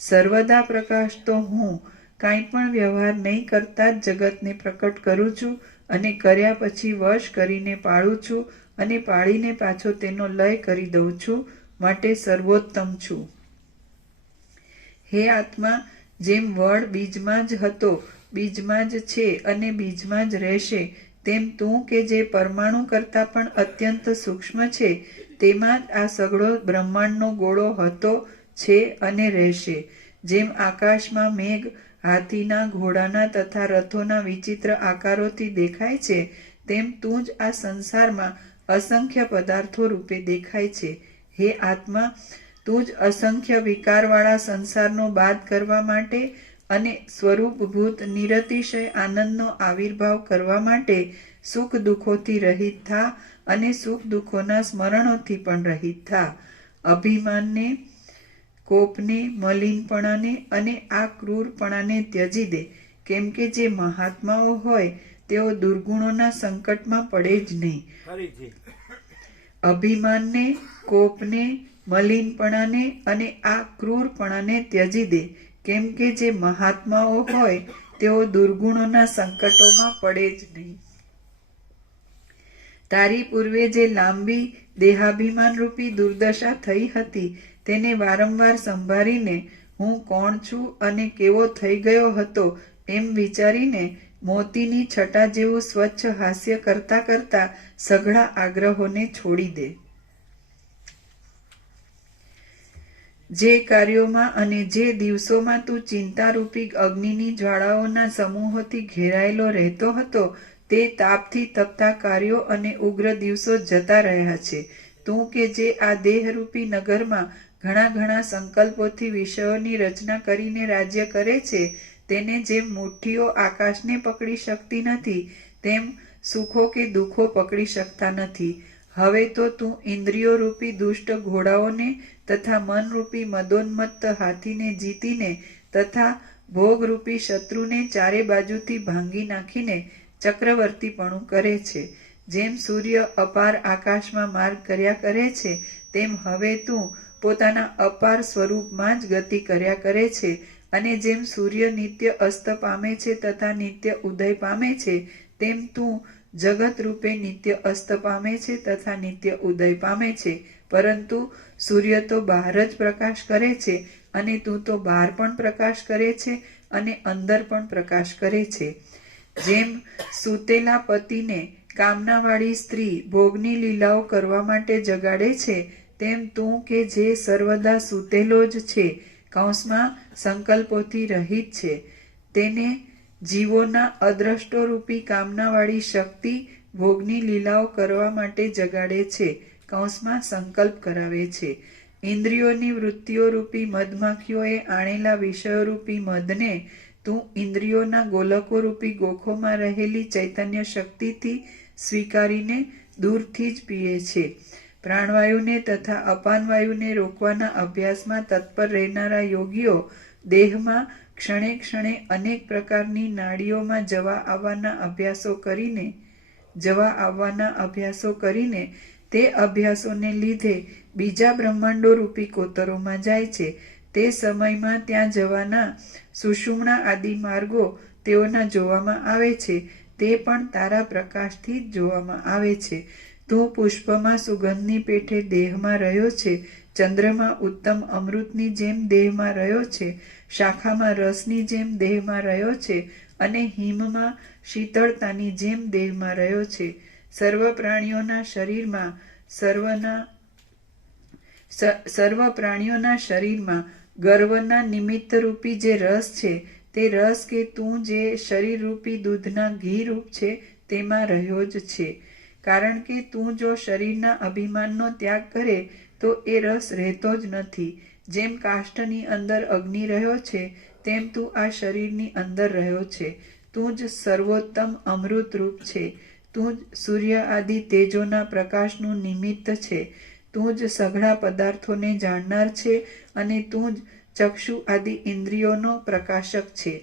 સર્વદા પ્રકાશ તો હું કાંઈ પણ વ્યવહાર નહીં કરતા જ જગતને પ્રકટ કરું છું અને કર્યા પછી વશ કરીને પાળું છું અને પાળીને પાછો તેનો લય કરી દઉં છું, માટે સર્વોત્તમ છું. હે આત્મા, જેમ વડ બીજમાં જ હતો, બીજમાં જ છે અને બીજમાં જ રહેશે તેમ તું કે જે પરમાણુ કરતાં પણ અત્યંત સૂક્ષ્મ છે તેમાં જ આ સઘળો બ્રહ્માંડનો ગોળો હતો, છે અને રહેશે. જેમ આકાશમાં મેઘ હાથીના, ઘોડાના તથા રથોના વિચિત્ર આકારોથી દેખાય છે તેમ તું જ આ સંસારમાં અસંખ્ય પદાર્થો રૂપે દેખાય છે. હે આત્મા, તું જ અસંખ્ય વિકારવાળા સંસારનો બાદ કરવા માટે અને સ્વરૂપભૂત નિરતિશય આનંદનો આવિર્ભાવ કરવા માટે સુખ દુઃખોથી રહિત થા અને સુખ દુઃખોના સ્મરણોથી પણ રહિત થા. અભિમાનને, કોપને, મલિનપણાને અને આ ક્રૂરપણાને ત્યજી દે, કેમ કે જે મહાત્માઓ હોય તેઓ દુર્ગુણોના સંકટમાં પડે જ નહીં. અભિમાનને, કોપને, મલિનપણાને અને આ ક્રૂરપણાને ત્યજી દે, કેમ કે જે મહાત્માઓ હોય તેઓ દુર્ગુણોના સંકટોમાં પડે જ નહીં. તારી પૂર્વે જે લાંબી દેહાભિમાન રૂપી દુર્દશા થઈ હતી તેને વારંવાર સંભાળીને હું કોણ છું અને કેવો થઈ ગયો હતો એમ વિચારીને મોતીની છટા જેવું સ્વચ્છ હાસ્ય કરતા કરતા સઘળા આગ્રહોને છોડી દે. જે કાર્યોમાં અને જે દિવસોમાં તું ચિંતારૂપી અગ્નિની જ્વાળાઓના સમૂહોથી ઘેરાયેલો રહેતો હતો તે તાપથી તપતા કાર્યો અને ઉગ્ર દિવસો જતા રહ્યા છે. તું કે જે આ દેહરૂપી નગરમાં ઘણા ઘણા સંકલ્પોથી વિષયોની રચના કરીને રાજ્ય કરે છે તેને જેમ મુઠ્ઠીઓ આકાશને પકડી શકતી નથી, તેમ સુખો કે દુઃખો પકડી શકતા નથી. હવે તો તું ઇન્દ્રિયો રૂપી દુષ્ટ ઘોડાઓને તથા મનરૂપી મદોન્મત્ત હાથીને જીતીને તથા ભોગરૂપી શત્રુને ચારે બાજુથી ભાંગી નાખીને ચક્રવર્તીપણું કરે છે. જેમ સૂર્ય અપાર આકાશમાં માર્ગ કર્યા કરે છે, તેમ હવે તું પોતાના અપાર સ્વરૂપમાં જ ગતિ કર્યા કરે છે. અને જેમ સૂર્ય નિત્ય અસ્ત પામે છે તથા નિત્ય ઉદય પામે છે, તેમ તું જગત રૂપે નિત્ય અસ્ત પામે છે તથા નિત્ય ઉદય પામે છે. પરંતુ સૂર્ય તો બહાર જ પ્રકાશ કરે છે, અને તું તો બહાર પણ પ્રકાશ કરે છે અને અંદર પણ પ્રકાશ કરે છે. જેમ સૂતેલા પતિને કામનાવાળી સ્ત્રી ભોગની લીલાઓ કરવા માટે જગાડે છે, તેમ તું કે જે સર્વદા સૂતેલો જ છે, કૌંસમાં સંકલ્પોથી રહિત છે, તેને જીવોના અદ્રષ્ટોરૂપી કામનાવાળી શક્તિ ભોગની લીલાઓ કરવા માટે જગાડે છે, કૌંસમાં સંકલ્પ કરાવે છે. ઇન્દ્રિયોની વૃત્તિઓ રૂપી મધમાખીઓએ આણેલા વિષયોરૂપી મધને તું ઇન્દ્રિયોના ગોલકો રૂપી ગોખોમાં રહેલી ચૈતન્ય શક્તિથી સ્વીકારીને દૂરથી જ પીએ છે. પ્રાણવાયુને તથા અપાનવાયુને રોકવાના અભ્યાસમાં તત્પર રહેનારા યોગીઓ દેહમાં ક્ષણે ક્ષણે અનેક પ્રકારની નાડીઓમાં જવા આવવાના અભ્યાસો કરીને તે અભ્યાસોને લીધે બીજા બ્રહ્માંડો રૂપી કોતરોમાં જાય છે. તે સમયમાં ત્યાં જવાના સુષુમ્ણા આદિ માર્ગો તેઓના જોવામાં આવે છે, તે પણ તારા પ્રકાશથી જ જોવામાં આવે છે. તું પુષ્પમાં સુગંધની પેઠે દેહમાં રહ્યો છે, ચંદ્રમાં ઉત્તમ અમૃતની જેમ દેહમાં રહ્યો છે, શાખામાં રસની જેમ દેહમાં રહ્યો છે, અને હિમમાં શીતળતાની જેમ દેહમાં રહ્યો છે. સર્વ પ્રાણીઓના શરીરમાં ગર્વના નિમિત્ત રૂપી જે રસ છે, તે રસ કે તું જે શરીર રૂપી દૂધના ઘી રૂપ છે, તેમાં રહ્યો જ છે. કારણ કે તું જો શરીરના અભિમાનનો ત્યાગ કરે તો એ રસ રહેતો જ નથી. જેમ કાષ્ઠની અંદર અગ્નિ રહ્યો છે, તેમ તું આ શરીરની અંદર રહ્યો છે. તું જ સર્વોત્તમ અમૃત રૂપ છે. તું જ સૂર્ય આદિ તેજોના પ્રકાશનું નિમિત્ત છે. તું જ સઘળા પદાર્થોને જાણનાર છે, અને તું જ ચક્ષુ આદિ ઇન્દ્રિયોનો પ્રકાશક છે.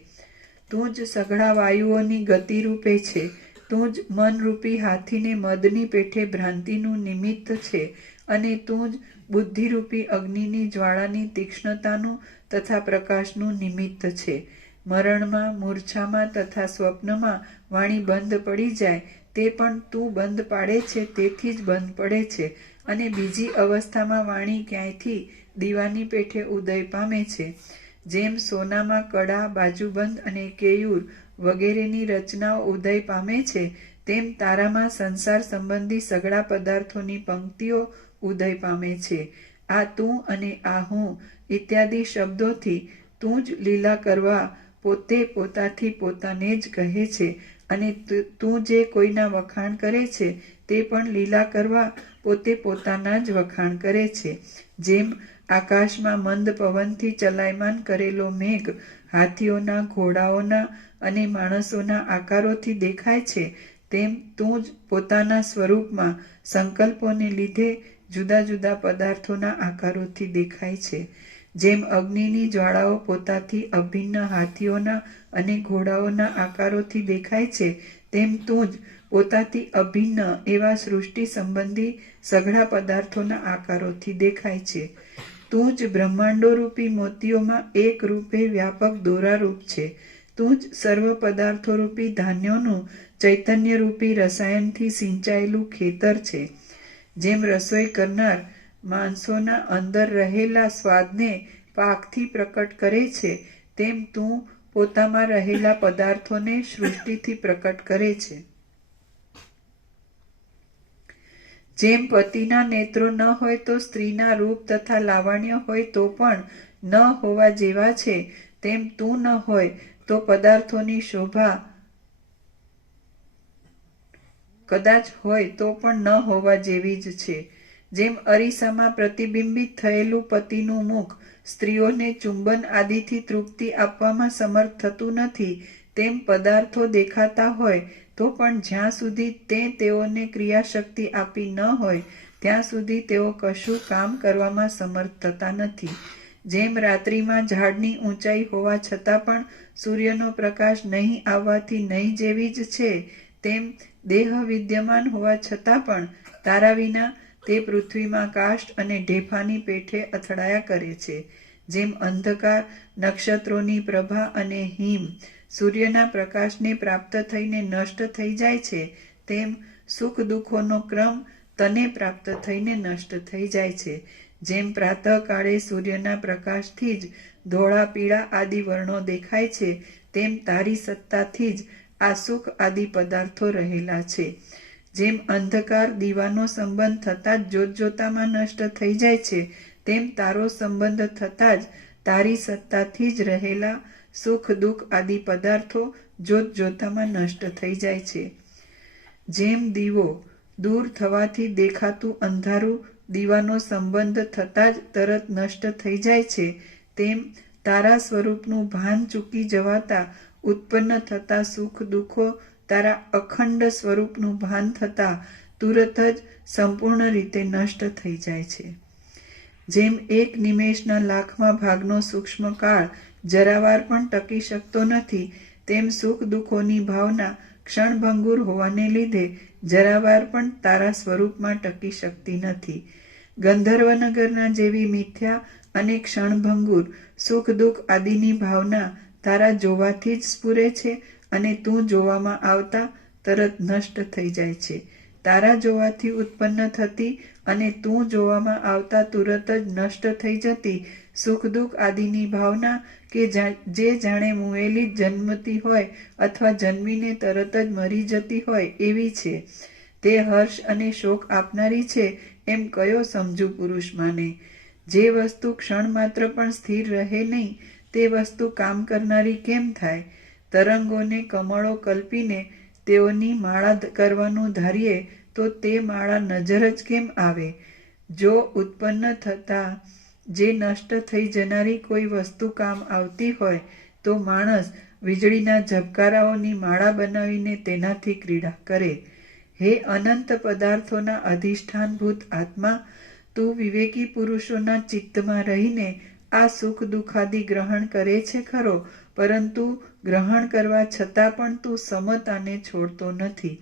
તું જ સઘળા વાયુઓની ગતિ રૂપે છે. તું જ મનરૂપી હાથીને મદની પેઠે ભ્રાંતિનું નિમિત્ત છે, અને તું જ બુદ્ધિરૂપી અગ્નિની જ્વાળાની તીક્ષ્ણતાનું તથા પ્રકાશનું નિમિત્ત છે. મરણમાં, મૂર્છામાં તથા સ્વપ્નમાં વાણી બંધ પડી જાય તે પણ તું બંધ પાડે છે તેથી જ બંધ પડે છે. અને બીજી અવસ્થામાં વાણી ક્યાંયથી દીવાની પેઠે ઉદય પામે છે. જેમ સોનામાં કડા, બાજુબંધ અને કેયુર વગેરેની રચનાઓ ઉદય પામે છે, તેમ તારામાં સંસાર સંબંધી સઘળા પદાર્થોની પંક્તિઓ ઉદય પામે છે. આ તું અને આ હું ઇત્યાદિ શબ્દોથી તું જ લીલા કરવા પોતે પોતાથી પોતાને જ કહે છે, અને તું જે કોઈના વખાણ કરે છે તે પણ લીલા કરવા પોતે પોતાના જ વખાણ કરે છે. જેમ આકાશમાં મંદ પવનથી ચલાયમાન કરેલો મેઘ હાથીઓના, ઘોડાઓના અને માણસોના આકારોથી દેખાય છે, તેમ તું જ પોતાના સ્વરૂપમાં સંકલ્પોને લીધે જુદા જુદા પદાર્થોના આકારોથી દેખાય છે. જેમ અગ્નિની જ્વાળાઓ પોતાથી અભિન્ન હાથીઓના અને ઘોડાઓના આકારોથી દેખાય છે, તેમ તું જ પોતાથી અભિન્ન એવા સૃષ્ટિ સંબંધી સઘળા પદાર્થોના આકારોથી દેખાય છે. તું જ બ્રહ્માંડો રૂપી મોતીઓમાં એક રૂપે વ્યાપક દોરારૂપ છે. તું જ સર્વ પદાર્થો રૂપી ધાન્યોનું ચૈતન્ય રૂપી રસાયણથી સિંચાયેલું ખેતર છે. જેમ રસોઈ કરનાર માણસોના અંદર રહેલા સ્વાદને પાકથી પ્રકટ કરે છે, તેમ તું પોતામાં રહેલા પદાર્થોને સૃષ્ટિથી પ્રકટ કરે છે. જેમ પતિના નેત્રો ન હોય તો સ્ત્રીના રૂપ તથા લાવણ્ય હોય તો પણ ન હોવા જેવા છે, તેમ તું ન હોય તો પદાર્થોની શોભા કદાચ હોય તો પણ ન હોવા જેવી જ છે. જેમ અરીસામાં પ્રતિબિંબિત થયેલું પતિનું મુખ સ્ત્રીઓને ચુંબન આદિથી તૃપ્તિ આપવામાં સમર્થ થતું નથી, તેમ પદાર્થો દેખાતા હોય તો પણ જ્યાં સુધી તેઓને ક્રિયાશક્તિ આપી ન હોય ત્યાં સુધી તેઓ કશું કામ કરવામાં સમર્થ થતા નથી. જેમ રાત્રિમાં ઝાડની ઊંચાઈ હોવા છતાં પણ સૂર્યનો પ્રકાશ નહીં આવવાથી નહીં જેવી જ છે, તેમ દેહ વિદ્યમાન હોવા છતાં પણ તારા વિના તે પૃથ્વીમાં કાષ્ઠ અને ઢેફાની પેઠે અથડાયા કરે છે. જેમ અંધકાર, નક્ષત્રોની પ્રભા અને હિમ સૂર્યના પ્રકાશને પ્રાપ્ત થઈને નષ્ટ થઈ જાય છે, તેમ સુખ દુઃખોનો ક્રમ તને પ્રાપ્ત થઈને નષ્ટ થઈ જાય છે. જેમ પ્રાતઃકાળે સૂર્યના પ્રકાશથી જ ધોળા, પીળા આદિ વર્ણો દેખાય છે, તેમ તારી સત્તાથી જ આ સુખ આદિ પદાર્થો રહેલા છે. જેમ અંધકાર દીવાનો સંબંધ થતાં જ જોતજોતામાં નષ્ટ થઈ જાય છે, તેમ તારો સંબંધ થતાં જ તારી સત્તાથી જ રહેલા સુખ દુઃખ આદિ પદાર્થો જોતજોતામાં નષ્ટ થઈ જાય છે. જેમ દીવો દૂર થવાથી દેખાતું અંધારું દીવાનો સંબંધ થતાં જ તરત નષ્ટ થઈ જાય છે, તેમ તારા સ્વરૂપનું ભાન ચૂકી જવાતા ઉત્પન્ન થતા સુખ દુઃખો તારા અખંડ સ્વરૂપનું ભાન થતાં તુરત જ સંપૂર્ણ રીતે નષ્ટ થઈ જાય છે. જેમ એક નિમેષના લાખમાં ભાગનો સૂક્ષ્મ કાળ જરાવાર પણ ટકી શકતો નથી, તેમ સુખ દુઃખોની ભાવના ક્ષણભંગુર હોવાને લીધે જરાવાર પણ તારા સ્વરૂપમાં ટકી શકતી નથી. ગંધર્વનગરના જેવી મિથ્યા અને ક્ષણભંગુર સુખ દુઃખ આદિની ભાવના તારા જોવાથી જ સ્ફુરે છે અને તું જોવામાં આવતા તરત નષ્ટ થઈ જાય છે. તારા જોવાથી ઉત્પન્ન થતી અને તું જોવામાં આવતા તુરત જ નષ્ટ થઈ જતી સુખ દુઃખ આદિની ભાવના કે જે જાણે મુએલી જન્મતી હોય અથવા જન્મીને તરત જ મરી જતી હોય એવી છે, તે હર્ષ અને શોક આપનારી છે એમ કયો સમજુ પુરુષ માને? જે વસ્તુ ક્ષણ માત્ર પણ સ્થિર રહે નહીં તે વસ્તુ કામ કરનારી કેમ થાય? તરંગોને કમળો કલ્પીને તેઓની માળા કરવાનું ધારીએ તો તે માળા નજર જ કેમ આવે? જો ઉત્પન્ન થતા જે નષ્ટ થઈ જનારી કોઈ વસ્તુ કામ આવતી હોય તો માણસ વીજળીના ઝબકારાઓની માળા બનાવીને તેનાથી ક્રીડા કરે. હે અનંત પદાર્થોના અધિષ્ઠાનભૂત આત્મા, તું વિવેકી પુરુષોના ચિત્તમાં રહીને આ સુખ દુઃખાદિ ગ્રહણ કરે છે ખરો, પરંતુ ગ્રહણ કરવા છતાં પણ તું સમતાને છોડતો નથી.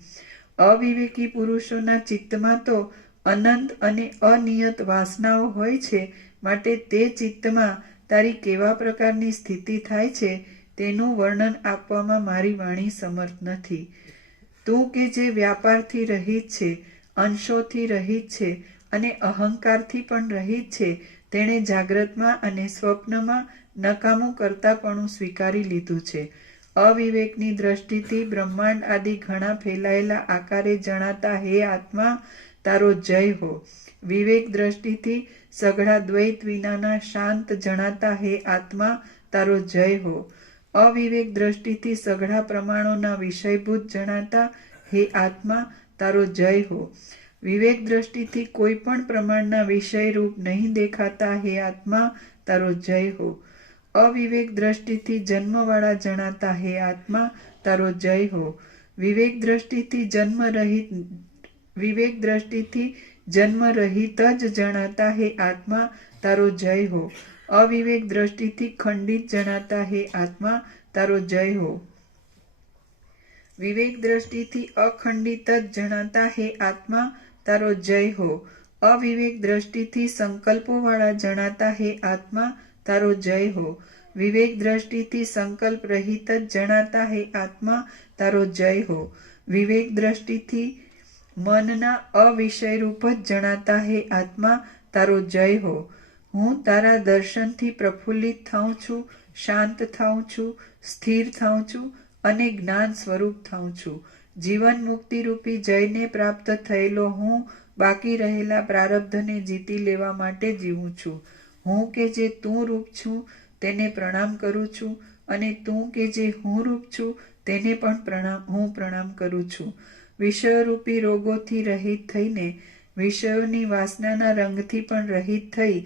અવિવેકી પુરુષોના ચિત્તમાં તો અનંત અને અનિયત વાસનાઓ હોય છે, માટે તે ચિત્તમાં તારી કેવા પ્રકારની સ્થિતિ થાય છે તેનું વર્ણન આપવામાં મારી વાણી સમર્થ નથી. તું કે જે વ્યાપારથી રહિત છે, અંશોથી રહિત છે અને અહંકારથી પણ રહિત છે, તેણે જાગ્રતમાં અને સ્વપ્નમાં નકામું કરતાપણું સ્વીકારી લીધું છે. અવિવેકની દ્રષ્ટિથી બ્રહ્માંડ આદિ ઘણા ફેલાયેલા આકારે જણાતા હે આત્મા, તારો જય હો. વિવેક દ્રષ્ટિથી સઘળા દ્વૈત વિનાના શાંત જણાતા હે આત્મા, તારો જય હો. અવિવેક દ્રષ્ટિથી સઘળા પ્રમાણોના વિષયભૂત જણાતા હે આત્મા, તારો જય હો. વિવેક દ્રષ્ટિથી કોઈ પણ પ્રમાણના વિષય રૂપ નહીં દેખાતા હે આત્મા, તારો જય હો. અવિવેક દ્રષ્ટિથી જન્મવાળા જણાતા હે આત્મા, તારો જય હો. વિવેક દ્રષ્ટિથી જન્મ રહિત જ જણાતા હે આત્મા, તારો જય હો. અવિવેક દ્રષ્ટિથી ખંડિત જણાતા હે આત્મા, તારો જય હો. વિવેક દ્રષ્ટિથી અખંડિત જ જણાતા હે આત્મા, તારો જય હો. અવિવેક દ્રષ્ટિથી સંકલ્પોવાળા જણાતા હે આત્મા, તારો જય હો. વિવેક દ્રષ્ટિથી સંકલ્પ રહિત જ જણાતા હે આત્મા, તારો જય હો. વિવેક દ્રષ્ટિથી મનના અવિષયરૂપ જ જણાતા હે આત્મા, તારો જય હો. હું તારા દર્શનથી પ્રફુલ્લિત થાઉં છું, શાંત થાઉં છું, સ્થિર થાઉં છું અને જ્ઞાન સ્વરૂપ થાઉં છું. જીવન મુક્તિ રૂપી જયને પ્રાપ્ત થયેલો હું બાકી રહેલા પ્રારબ્ધને જીતી લેવા માટે જીવું છું. હું કે જે તું રૂપ છું તેને પ્રણામ કરું છું અને તું કે જે હું રૂપ છું તેને પણ હું પ્રણામ કરું છું. વિષયરૂપી રોગોથી રહિત થઈને, વિષયોની વાસનાના રંગથી પણ રહિત થઈ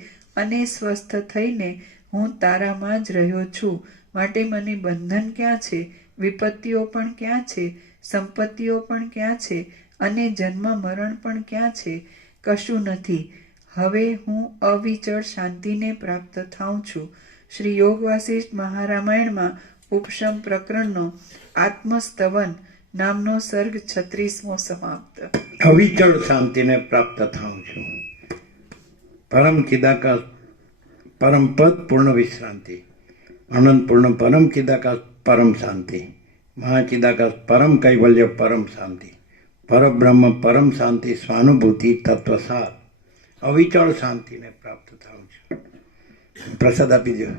અને સ્વસ્થ થઈને હું તારામાં જ રહ્યો છું. માટે મને બંધન ક્યાં છે, વિપત્તિઓ પણ ક્યાં છે, સંપત્તિઓ પણ ક્યાં છે, અને જન્મ મરણ પણ ક્યાં છે? કશું નથી. હવે હું અવિચળ શાંતિને પ્રાપ્ત થાઉં છું. શ્રી યોગ વાસિષ્ઠ મહારામાયણમાં ઉપશમ પ્રકરણનો આત્મસ્તવન નામનો સર્ગ 36મો સમાપ્ત. અવિચળ શાંતિને પ્રાપ્ત થાઉં છું. પરમ ચિદાકાશ, પરમ પદ, પૂર્ણ વિશ્રાંતિ, અનંત પૂર્ણ પરમ ચિદાકાશ, પરમ શાંતિ, મહાચિદાકાશ, પરમ કૈવલ્ય, પરમ શાંતિ, પરબ્રહ્મ, પરમ શાંતિ, સ્વાનુભૂતિ, તત્વસાર, અવિચળ શાંતિને પ્રાપ્ત થાઉં છું. પ્રસાદ આપી દો.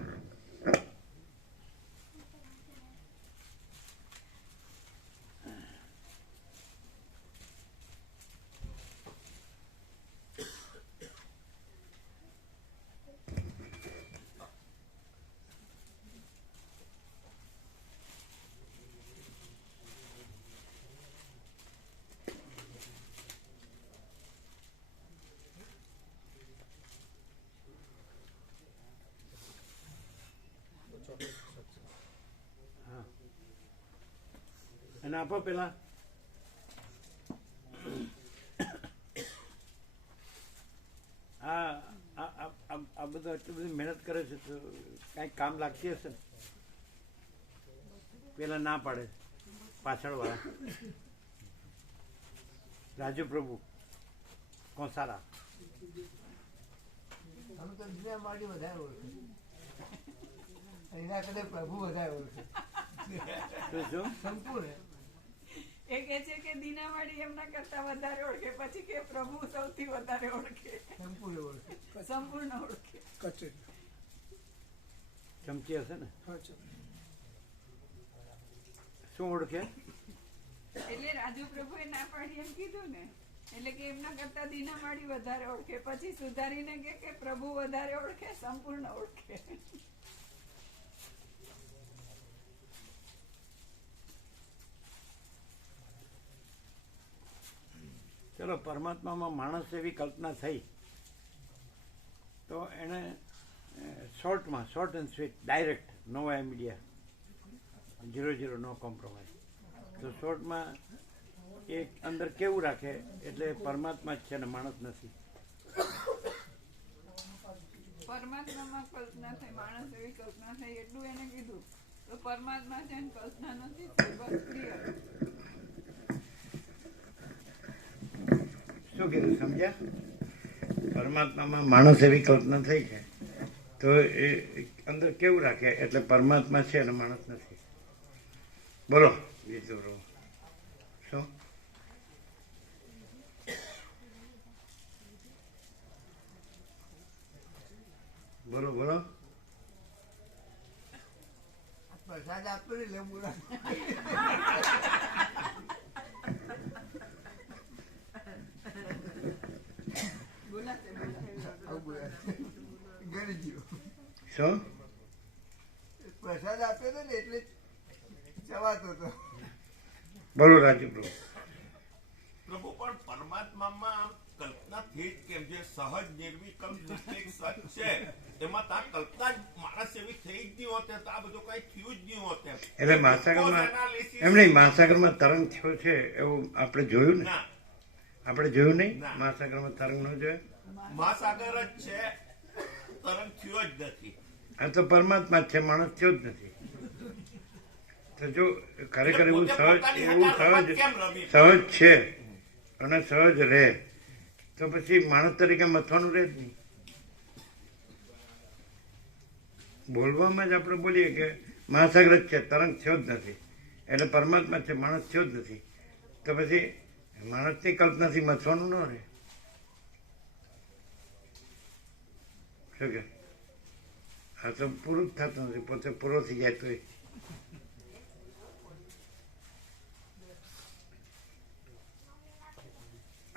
અને આપો પેલા આ બધા એટલી બધી મહેનત કરે છે તો કાંઈક કામ લાગતી હશે ને. પેલા ના પાડે પાછળ વાળા રાજુ પ્રભુ કોસારા. અમે તો દુનિયા માટે વધારે ઓળખે, એના કરતા પ્રભુ વધારે ઓળખે. સંપૂર્ણ એ કહે છે કે દીનાવાળી એમના કરતા વધારે ઓળખે, પછી કે પ્રભુ સૌથી વધારે ઓળખે, સંપૂર્ણ ઓળખે. સંપૂર્ણ ઓળખે. ચમચી હશે ને, શું ઓળખે? એટલે રાજુ પ્રભુએ ના પાડી એમ કીધું ને, એટલે કે એમના કરતા દીનાવાળી વધારે ઓળખે, પછી સુધારીને કે પ્રભુ વધારે ઓળખે, સંપૂર્ણ ઓળખે. ચલો, પરમાત્મામાં માણસ એવી કલ્પના થઈ તો એને શોર્ટમાં, short and sweet, direct, no media, 0 no compromise. તો શોર્ટમાં એ અંદર કેવું રાખે એટલે પરમાત્મા જ છે ને માણસ નથી. પરમાત્મામાં કલ્પના થઈ, માણસ એવી કલ્પના થઈ એટલું એને કીધું. તો પરમાત્મા છે ને કલ્પના નથી, બસ ક્લિયર. શું કીધું સમજ્યા? પરમાત્મામાં માણસ એવી કલ્પના થઈ છે તો એ અંદર કેવું રાખે એટલે પરમાત્મા છે અને માણસ નથી. બોલો બીજું શું? બોલો બોલો. પ્રસાદ આપતો ને એટલે બોલા. શું પ્રસાદ આપ્યો હતો ને એટલે ચવાતો હતો. બોલો રાજુ પ્રભુ. પ્રભુ પણ પરમાત્મામાં કલ્પના થઈ જ કેમ છે? સહજ નિર્વિકલ્પ નિશ્ચિત સત છે, એમાં તો આ કલ્પના જ માણસ એવી થઈ જ નહીં હોતે તો આ બધું કઈ થયું જ નહીં હોતે. એટલે મહાસાગરમાં એમ નહીં, મહાસાગરમાં તરંગ થયો છે એવું આપણે જોયું ને? ના, આપણે જોયું નહીં મહાસાગરમાં તરંગ ન જોયું. મહાસાગર જ છે, તરંગ થયો જ નથી. આ તો પરમાત્મા જ છે, માણસ થયો જ નથી. તો જો ખરેખર એવું સહજ છે અને સહજ રહે તો પછી માણસ તરીકે મથવાનું રહે જ નહીં. બોલવામાં જ આપણે બોલીએ કે મહાસાગર જ છે, તરંગ થયો જ નથી એટલે પરમાત્મા છે, માણસ થયો જ નથી, તો પછી માણસની કલ્પનાથી મથવાનું ન રહે. શું કે આ તો પૂરું જ થતું નથી, પોતે પૂરો થઈ જાય તો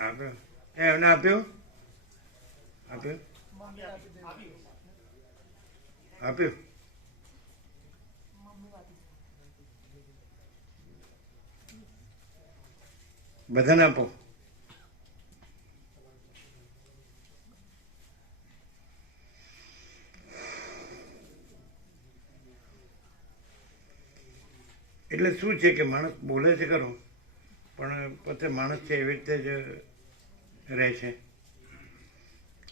આપ્યો એમને આપ્યું આપ્યું આપ્યું. બધાને આપો. એટલે શું છે કે માણસ બોલે છે ખરો પણ પોતે માણસ છે એવી રીતે જ રહે છે.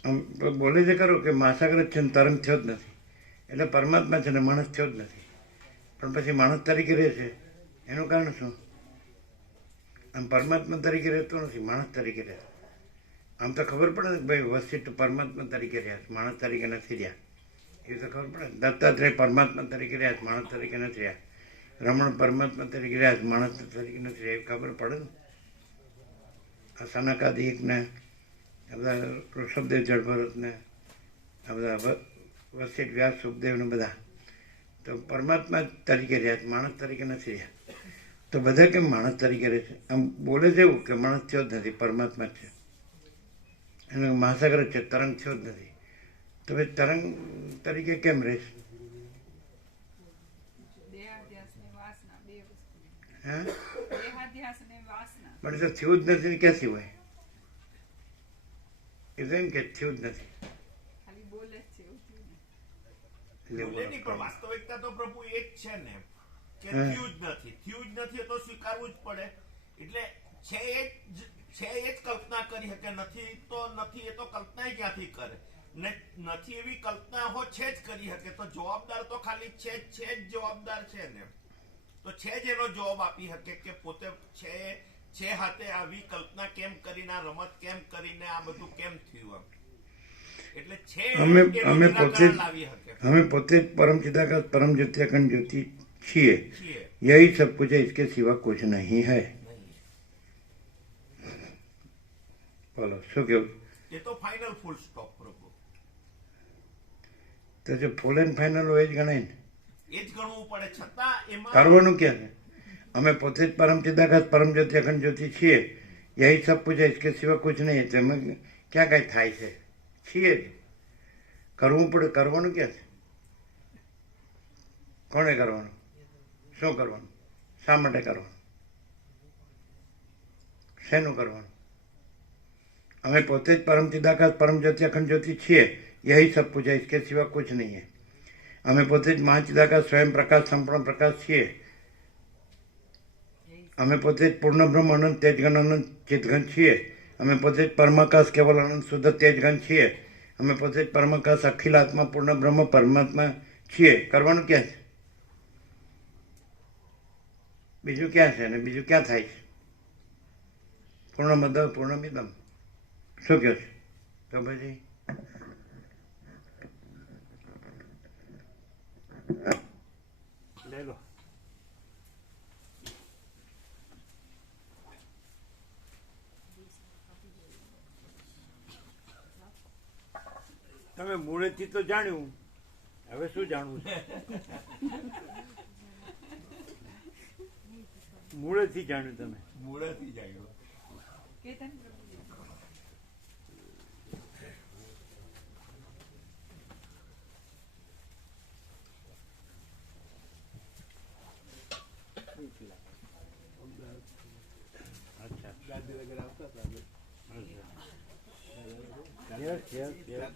આમ બોલે છે ખરો કે મહાસાગર જ છે ને તરંગ થયો જ નથી, એટલે પરમાત્મા છે ને માણસ થયો જ નથી, પણ પછી માણસ તરીકે રહે છે. એનું કારણ શું? આમ પરમાત્મા તરીકે રહેતો નથી, માણસ તરીકે રહે. આમ તો ખબર પડે ને કે ભાઈ વશિષ્ઠ પરમાત્મા તરીકે રહ્યા છે, માણસ તરીકે નથી રહ્યા. એ તો ખબર પડે. દત્તાત્રેય પરમાત્મા તરીકે રહ્યા છે, માણસ તરીકે નથી રહ્યા. રમણ પરમાત્મા તરીકે રહ્યા છે, માણસ તરીકે નથી રહ્યા. એ ખબર પડે ને. આ સનકાદિકને આ બધા ઋષભદેવ જળભરતને આ બધા વશિષ્ઠ વ્યાસ સુખદેવને બધા તો પરમાત્મા તરીકે રહ્યા છે, માણસ તરીકે નથી રહ્યા. તો બધા કેમ માણસ તરીકે રહે છે? આમ બોલે છે એવું કે માણસ થયો જ નથી, પરમાત્મા જ છે. એને મહાસાગર જ છે, તરંગ થયો જ નથી. તો ભાઈ તરંગ તરીકે કેમ રહેશે? હા, પણ એ તો થયું જ નથી ને ક્યાંથી હોય? એ તો એમ કે થયું જ નથી. બોલે નહીં, પણ વાસ્તવિકતા તો પ્રભુ એ જ છે ને કે હા. થયું જ નથી તો સ્વીકારવું જ પડે. એટલે છે એ જ કલ્પના કરી શકે, નથી તો નથી. એ તો કલ્પના ક્યાંથી કરે ને? નથી એવી કલ્પના હો છે જ કરી શકે, તો જવાબદાર તો ખાલી છે જ જવાબદાર છે ને. તો છે જ એનો જવાબ આપી શકે કે પોતે છે હાથે આવી કલ્પના કેમ કરીને, આ રમત કેમ કરીને, આ બધું કેમ થયું એમ. એટલે છે અમે એનું અમે નિરાકરણ પોતે લાવી શકે અમે પોતે જ પરમ चिदाकाश परम ज्योति अखंड ज्योति छिए. છીએ. यही सब कुछ है, इसके सिवा कुछ नहीं है. બોલો શું કેવું? એ તો ફાઇનલ ફૂલ સ્ટોપ પ્રભુ. તો જો ફૂલ એન્ડ ફાઇનલ હોય જ ગણાય ને. એ જ ગણવું પડે, છતાં એમાં કરવાનું ક્યાં છે? અમે પોતે જ પરમ चिदाकाश परम ज्योति अखंड ज्योति છીએ. यही सब कुछ है, इसके सिवा कुछ नहीं है. તો એમાં ક્યાં કાંઈ થાય છે? છીએ જ. કરવું પડે. કરવાનું ક્યાં છે? કોણે કરવાનું? શું કરવાનું? શા માટે કરવાનું? શેનું કરવાનું? અમે પોતે જ પરમ चिदाकाश परम ज्योति अखंड ज्योति છીએ. यही सब कुछ है, इसके सिवा कुछ नहीं है. અમે પોતે જ મહાચિદાકાશ સ્વયં પ્રકાશ સંપૂર્ણ પ્રકાશ છીએ. અમે પોતે જ પૂર્ણ બ્રહ્મ અનંત તેજઘન અનંત ચિતઘન છીએ. અમે પોતે જ પરમાકાશ કેવલ અનંત શુદ્ધ તેજઘન છીએ. અમે પોતે જ પરમાકાશ અખિલ આત્મા પૂર્ણ બ્રહ્મ પરમાત્મા છીએ. કરવાનું ક્યાં છે? બીજું ક્યાં છે? અને બીજું ક્યાં થાય છે? પૂર્ણમદ પૂર્ણમિદમ. શું કહે છે? તો પછી લે લો. તમે મૂળેથી તો જાણ્યું, હવે શું જાણવું છે? મૂળેથી જાણ્યું તમે. મૂળેથી જાય. અચ્છા. ગાંધીનગર આવતા હતા અમે. Yes yes yes.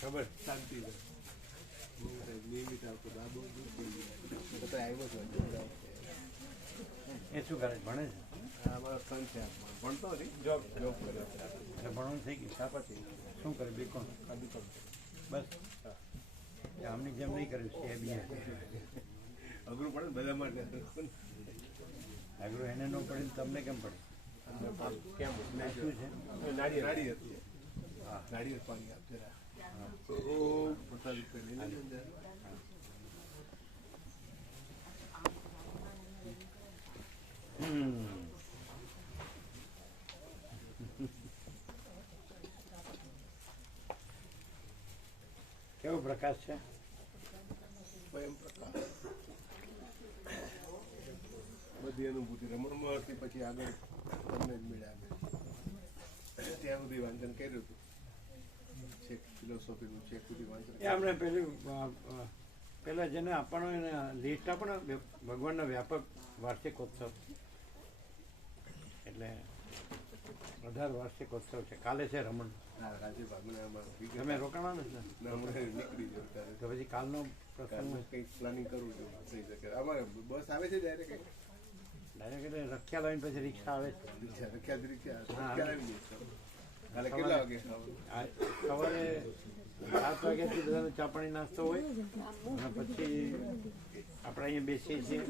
ખબર. શાંતિ નિયમિત આવતો હતો. આ બહુ દૂર થઈ ગયું. તો આવ્યો છો. એ શું કરે? ભણે છે? આ અમારો સન છે. ભણતો નથી, જોબ કરે છે. એટલે ભણવાનું થઈ ગયું. શાપાથી શું કરે? બીકોમ. બીકોમ બસ. આમની જેમ નહીં કર્યું છે. બી અઘરું પડે ને બધા માટે. આગળ એને ન પડે ને તમને કેમ પડે? કેમ શું છે? નાળિયેર હતી. હા, નાળિયેર પાણી આપજે. પ્રસાદ લઈને કેવો પ્રકાશ છે? સ્વયં પ્રકાશ. બધી અનુભૂતિ રમણમાં હતી. પછી આગળ તમને જ મળ્યા. ત્યાં સુધી વાંચન કર્યું હતું. છેક ફિલોસોફીનું છેક સુધી વાંચન. એ આપણે પેલા જેને આપવાનો એને લિસ્ટ આપો ને, ભગવાનનો વ્યાપક વાર્ષિકોત્સવ. એટલે 18 વાર્ષિકોત્સવ છે, કાલે છે રમણ. હા, રાજુ ભાગનામાં તમે રોકાવાના છે ને? ના, હમણાં નીકળી ગયો ત્યારે. તો પછી કાલનો પ્રસંગ કંઈક પ્લાનિંગ કરવું જોઈએ થઈ શકે. અમારે બસ આવે છે ડાયરેક્ટ ડાયરેક્ટ રખ્યા લાવીને પછી રિક્ષા આવે છે. રિક્ષા આવી ગઈ છે. કાલે કેટલા વાગે આ સવારે 7 વાગ્યાથી બધાનો ચા પાણી નાસ્તો હોય અને પછી આપણે અહીંયા બેસીએ છીએ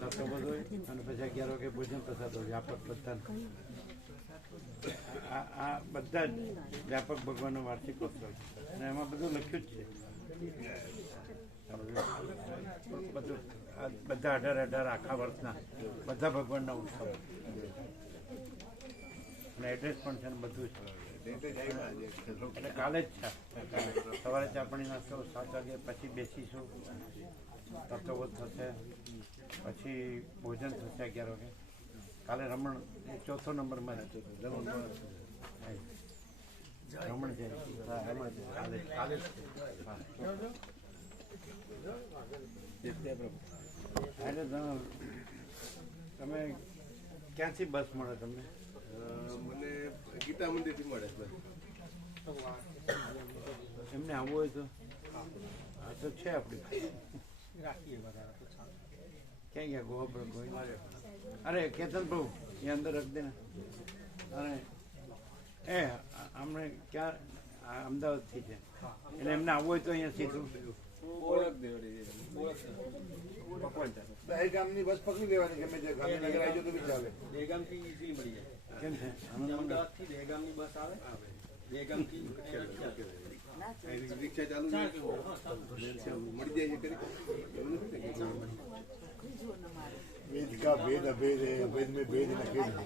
નાસ્તો બધો હોય અને પછી 11 વાગે ભોજન પ્રસાદ હોય વ્યાપક બધા. આ બધા જ વ્યાપક ભગવાનનો વાર્ષિકોત્સવ છે અને એમાં બધું લખ્યું જ છે. બધું બધા 18 આખા વર્ષના બધા ભગવાનના ઉત્સવ અને એડ્રેસ પણ છે ને બધું છે. એટલે કાલે જ છે સવારે ચા પાણી નાસ્તો 7 વાગે પછી બેસીશું, તત્વબોધ થશે, પછી ભોજન થશે 11 વાગે. કાલે રમણ 4થો નંબરમાં રમણ છે કાલે એટલે તમે ક્યાંથી બસ મળે તમને? મને ગીતા મંદિરથી મળે છે. એમને આવવું હોય તો આ તો છે આપણી ક્યાં ગયા ગોવા ગોવા? અરે કેતન પ્રભુ એ અંદર રખ દે ને. અને એ અમને ક્યાં અમદાવાદથી છે એટલે એમને આવવું હોય તો અહીંયા સીધું દહેગામની બસ પકડી દેવાની, ગમે તે ગાંધીનગર આવી જાય તો બી ચાલે. દહેગામથી ઈઝીલી મળી જાય. કેમ છે? અમદાવાદથી દહેગામની બસ આવે. દહેગામથી રિક્ષા ચાલુ છે મળી જાય છે એવું નથી ને? વેદ કા ભેદ અભેદ હે, અભેદ में भेद नखेद है.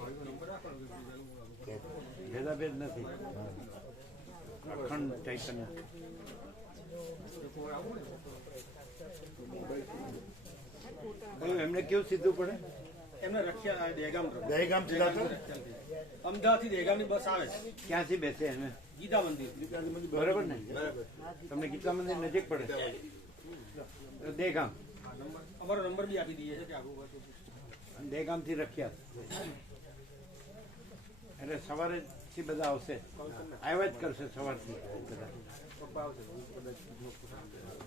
ભેદાભેદ નથી, અખંડ ચૈતન્ય. એમને કેવું સીધું પડે? એમને રખ્યા દહેગામ દહેગામ થી લાતો અમદાવાદથી દહેગામની બસ આવે. ક્યાંથી બેસે એને? ગીતા મંદિર. બરાબર ને? તમને ગીતા મંદિર નજીક પડે? દહેગામ. અમારો નંબર બી આપી દઈએ છે કે આગળ દહેગામ થી રખ્યા એટલે સવારે થી બધા આવશે, આવ્યા જ કરશે સવારથી બધા.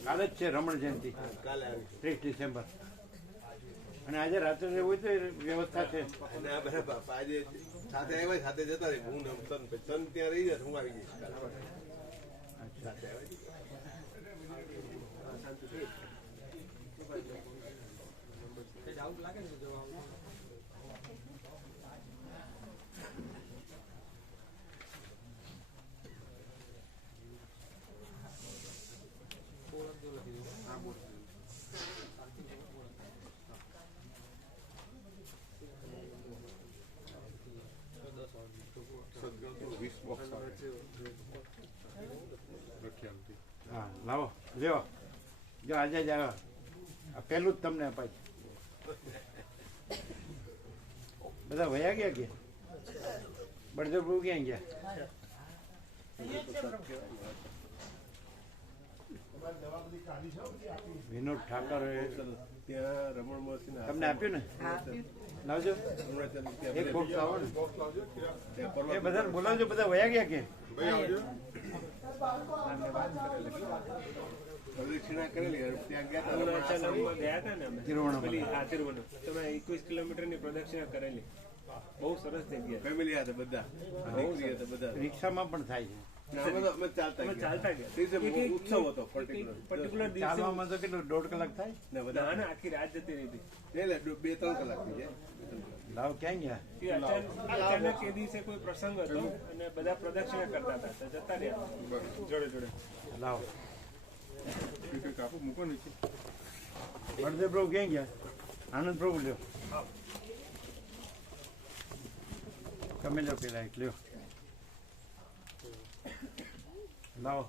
કાલે જ છે રમણ જયંતિ, 30 ડિસેમ્બર. અને આજે રાત્રે રહેવું હોય તો એ વ્યવસ્થા છે. અને આ બધા આજે સાથે આવ્યા સાથે જતા રહે. હું તન ત્યાં રહી જાય હું આવી જઈશ. આવું લાગે ને જવાબ હા લાવો લ્યો, જો આજે જ આવ્યા. આ પહેલું જ તમને અપાય છે. બધા વયા ગયા કે બળદેવ પ્રભુ ક્યાં ગયા? વિનોદ ઠાકર ત્યાં રમણ મહર્ષિ તમને આપ્યું ને? લાવજો એક બોક્સ લાવો ને. એ બધાને બોલાવજો, બધા વયા ગયા કે? પ્રદક્ષિણા કરેલી ત્યાં ગયા ગયા હતા ને અમે તિરુવણામલા. તમે 21 કિલોમીટરની પ્રદક્ષિણા કરેલી. બહુ સરસ જગ્યા. ફેમિલી હતા બધા, દીકરી હતા બધા. રિક્ષામાં પણ થાય છે. અમે ચાલતા ગયા. ચાલતા ગયા. તે દિવસે ઉત્સવ હતો પર્ટિક્યુલર દિવસે ચાલવામાં તો કેટલું 1.5 કલાક થાય? ને બધા ના આખી રાત જતી રહી હતી. એટલે 2-3 કલાક થઈ જાય. લાવ ક્યાં ગયા? એ અચાનક એ દિવસે કોઈ પ્રસંગ હતો અને બધા પ્રદક્ષિણા કરતા હતા તો જતા રહ્યા જોડે જોડે. લાવો કાપુ મૂકો નીચે. બળદેવ પ્રભુ ક્યાં ગયા? આનંદ પ્રભુ લ્યો, તમે લો પેલા એક લ્યો. લાવો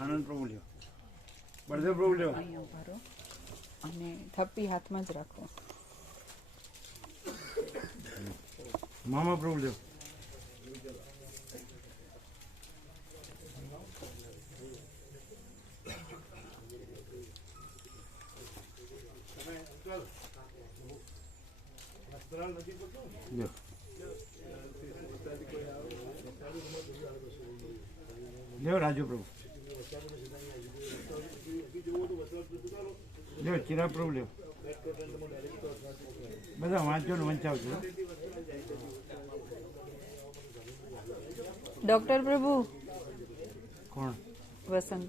આનંદ પ્રભુ લ્યો, બળદેવ પ્રભુ લ્યો. અહીંયા ઉભા રહો અને થપ્પી હાથમાં જ રાખો. મામા પ્રભુ લ્યો. જો લ્યો રાજુ પ્રભુ લ્યો ચિરાગ પ્રભુ લ્યો બધા વાંચો ને વંચાવજો. डॉक्टर प्रभु કોણ? वसंत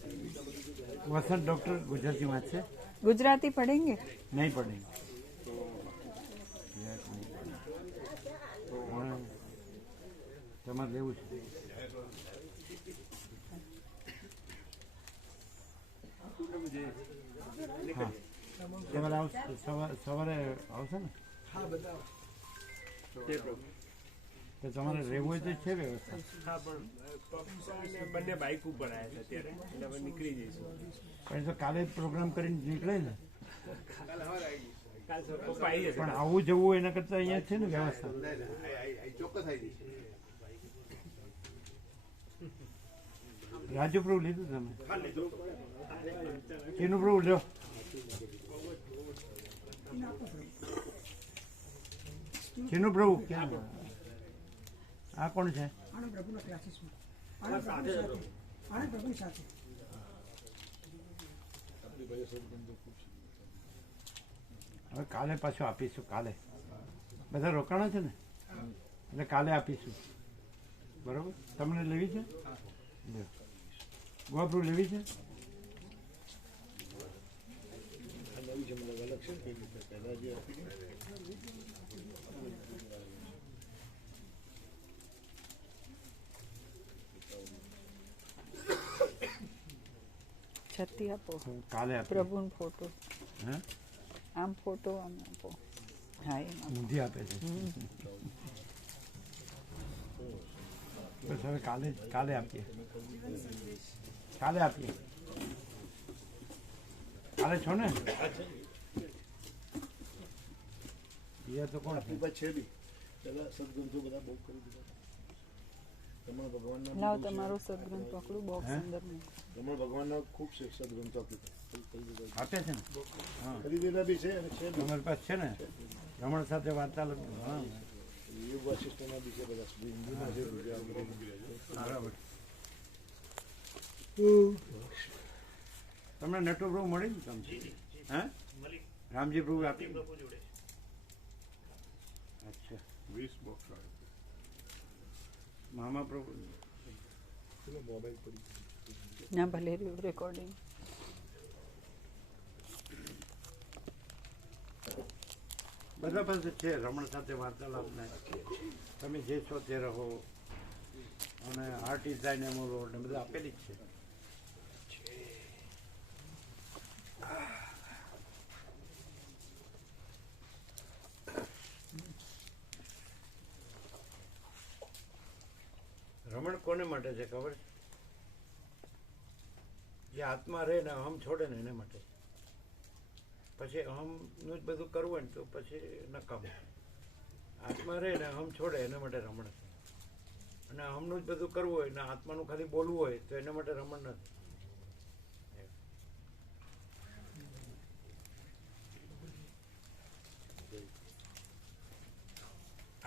વસંત ડોક્ટર ગુજરાતી વાંચશે? गुजराती पढ़ेंगे. નહીં પડે. તમારે લેવું છે? હા સવારે આવશે, સવારે આવશે ને? તો તમારે રહેવું હોય તો છે વ્યવસ્થા? હા પણ બંને બાઇક ઉપર આવ્યા છે અત્યારે એટલે હવે નીકળી જઈશું. પણ એ તો કાલે જ પ્રોગ્રામ કરીને નીકળે ને. કાલ પપ્પા આવી જશે. પણ આવું જવું હોય એના કરતા અહીંયા છે ને વ્યવસ્થા. ચોક્કસ આવી જશે. રાજુ પ્રભુ લીધું તમે? કેનું પ્રભુ લ્યો? કેનું પ્રભુ? ક્યાં? આ કોણ છે? આનંદ પ્રભુના ક્લાસીસમાં આનંદ પ્રભુની સાથે હવે કાલે પાછું આપીશું. કાલે બધા રોકાણા છે ને એટલે કાલે આપીશું. બરોબર? તમને લેવી છે? લ્યો. ગોવાપ્રુ લેવી છે? નવી છે મને અલગ છે પહેલા જે હતી छत्ती आपो કાલે આપીએ. प्रभु फोटो હે? आम फोटो आम आपो. हाँ एम ઊંધી આપે છે. બસ હવે કાલે આપીએ. કાલે આપીએ. કાલે છો ને? બીજા તો કોણ છે? આપણી પાસે છે બી પહેલા સદગ્રંથો બધા બહુ કરી દીધા. રમણ ભગવાનના लाओ તમારો સદગ્રંથ પકડું બોક્સ હે? અંદર में. રમણ ભગવાનના ખૂબ છે સદગ્રંથો આપણી પાસે કરી દીધા. આપે છે ને? હા કરી દીધા બી છે અને છે બી. તમારી પાસે છે ને? રમણ સાથે વાર્તાલાપ. હા યોગ વાસિષ્ઠના બી છે બધા હિન્દીમાં છે ગુજરાતીમાં. બરાબર. તમને નટુ પ્રભુ મળી ને તમને? હે? રામજી પ્રભુ આપી? અચ્છા. 20 બોક્સ આવે. મામા પ્રભુ પેલો મોબાઈલ પડી ના ભલે રહ્યું રેકોર્ડિંગ. બધા પાસે છે રમણ સાથે વાર્તાલાપ ને તમે જે છો તે રહો અને હાર્ટ ઇઝ ધાઇન એમો રોડ ને બધા આપેલી જ છે. રમણ કોને માટે છે ખબર છે? જે આત્મા રહે ને અહમ છોડે ને એને માટે. પછી અહમનું જ બધું કરવું હોય ને તો પછી નકામું. આત્મા રહે ને અહમ છોડે એના માટે રમણ છે. અને અહમનું જ બધું કરવું હોય ને આત્માનું ખાલી બોલવું હોય તો એના માટે રમણ નથી.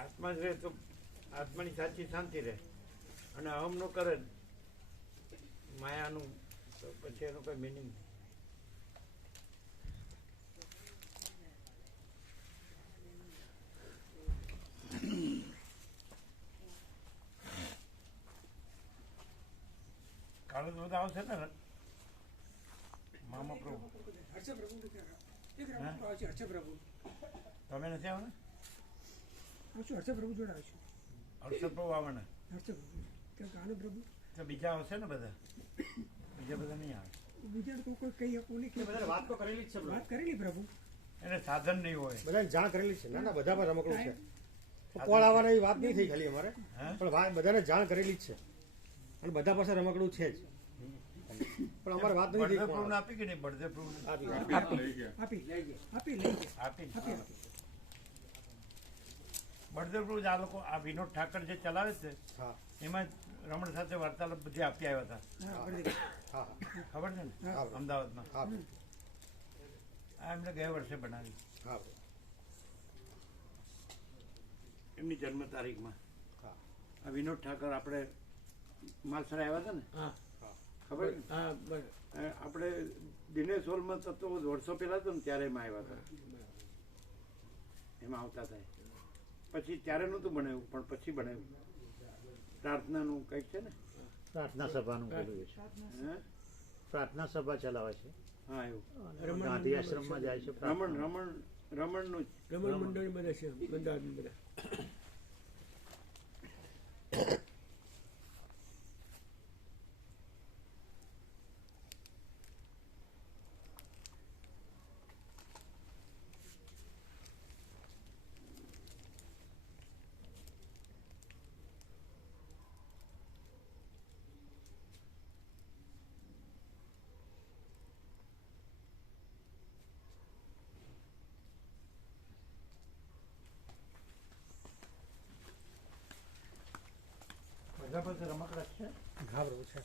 આત્મા જ રહે તો આત્માની સાચી શાંતિ રહે અને અહમનું કરે માયાનું તો પછી એનું કોઈ મિનિંગ નહીં. કાલે તો બધા આવશે ને મામા પ્રભુ? હર્ષ પ્રભુ એક રમણ આવશે. હર્ષ પ્રભુ તમે નથી આવવાના? આવશું. હર્ષ પ્રભુ જોડે આવશું. હર્ષદ પ્રભુ આવવાના? હર્ષ પ્રભુ કે આનંદ પ્રભુ તો બીજા આવશે ને બધા? બીજા બધા નહીં આવે. બીજા તો કોઈ કહી શકું નહીં કે વાત તો કરેલી જ છે વાત કરેલી પ્રભુ. એને સાધન નહીં હોય. બધાને જાણ કરેલી છે. ના ના બધા પર રમકડું છે. કોલ આવવાની એવી વાત નહીં થઈ ખાલી અમારે હે? પણ બધાને જાણ કરેલી જ છે અને બધા પાસે રમકડું છે જ પણ અમારે વાત નથી થઈ. બળદેવ પ્રભુને આપી કે નહીં? બળદેવ પ્રભુને આપી લઈ ગયા આપી. આપી બળદેવ પ્રભુ આ લોકો આ વિનોદ ઠાકર જે ચલાવે છે હા એમાં રમણ સાથે વાર્તાલાપ બધી આપી આવ્યા હતા. હા ખબર છે ને? હા. અમદાવાદમાં હા આ એમને ગયા વર્ષે બનાવી. હા એમની જન્મ તારીખમાં હા. આ વિનોદ ઠાકર આપણે માલસરા આવ્યા હતા ને હા ખબર ને? હા બસ આપણે દિનેશ હોલમાં તો વર્ષો પહેલા હતો ને ત્યારે એમાં આવ્યા હતા એમાં આવતા થાય પછી ત્યારે નહોતું બનાવ્યું પણ પછી બનાવ્યું પ્રાર્થનાનું કંઈક છે ને પ્રાર્થના સભાનું પેલું છે હે? પ્રાર્થના સભા ચલાવે છે હા એવું અને ગાંધી આશ્રમમાં જાય છે રમણનું જ રમણ મંડળ બધા છે બધા બધા બધા પાસે રમકડા છે ઘાબરો છે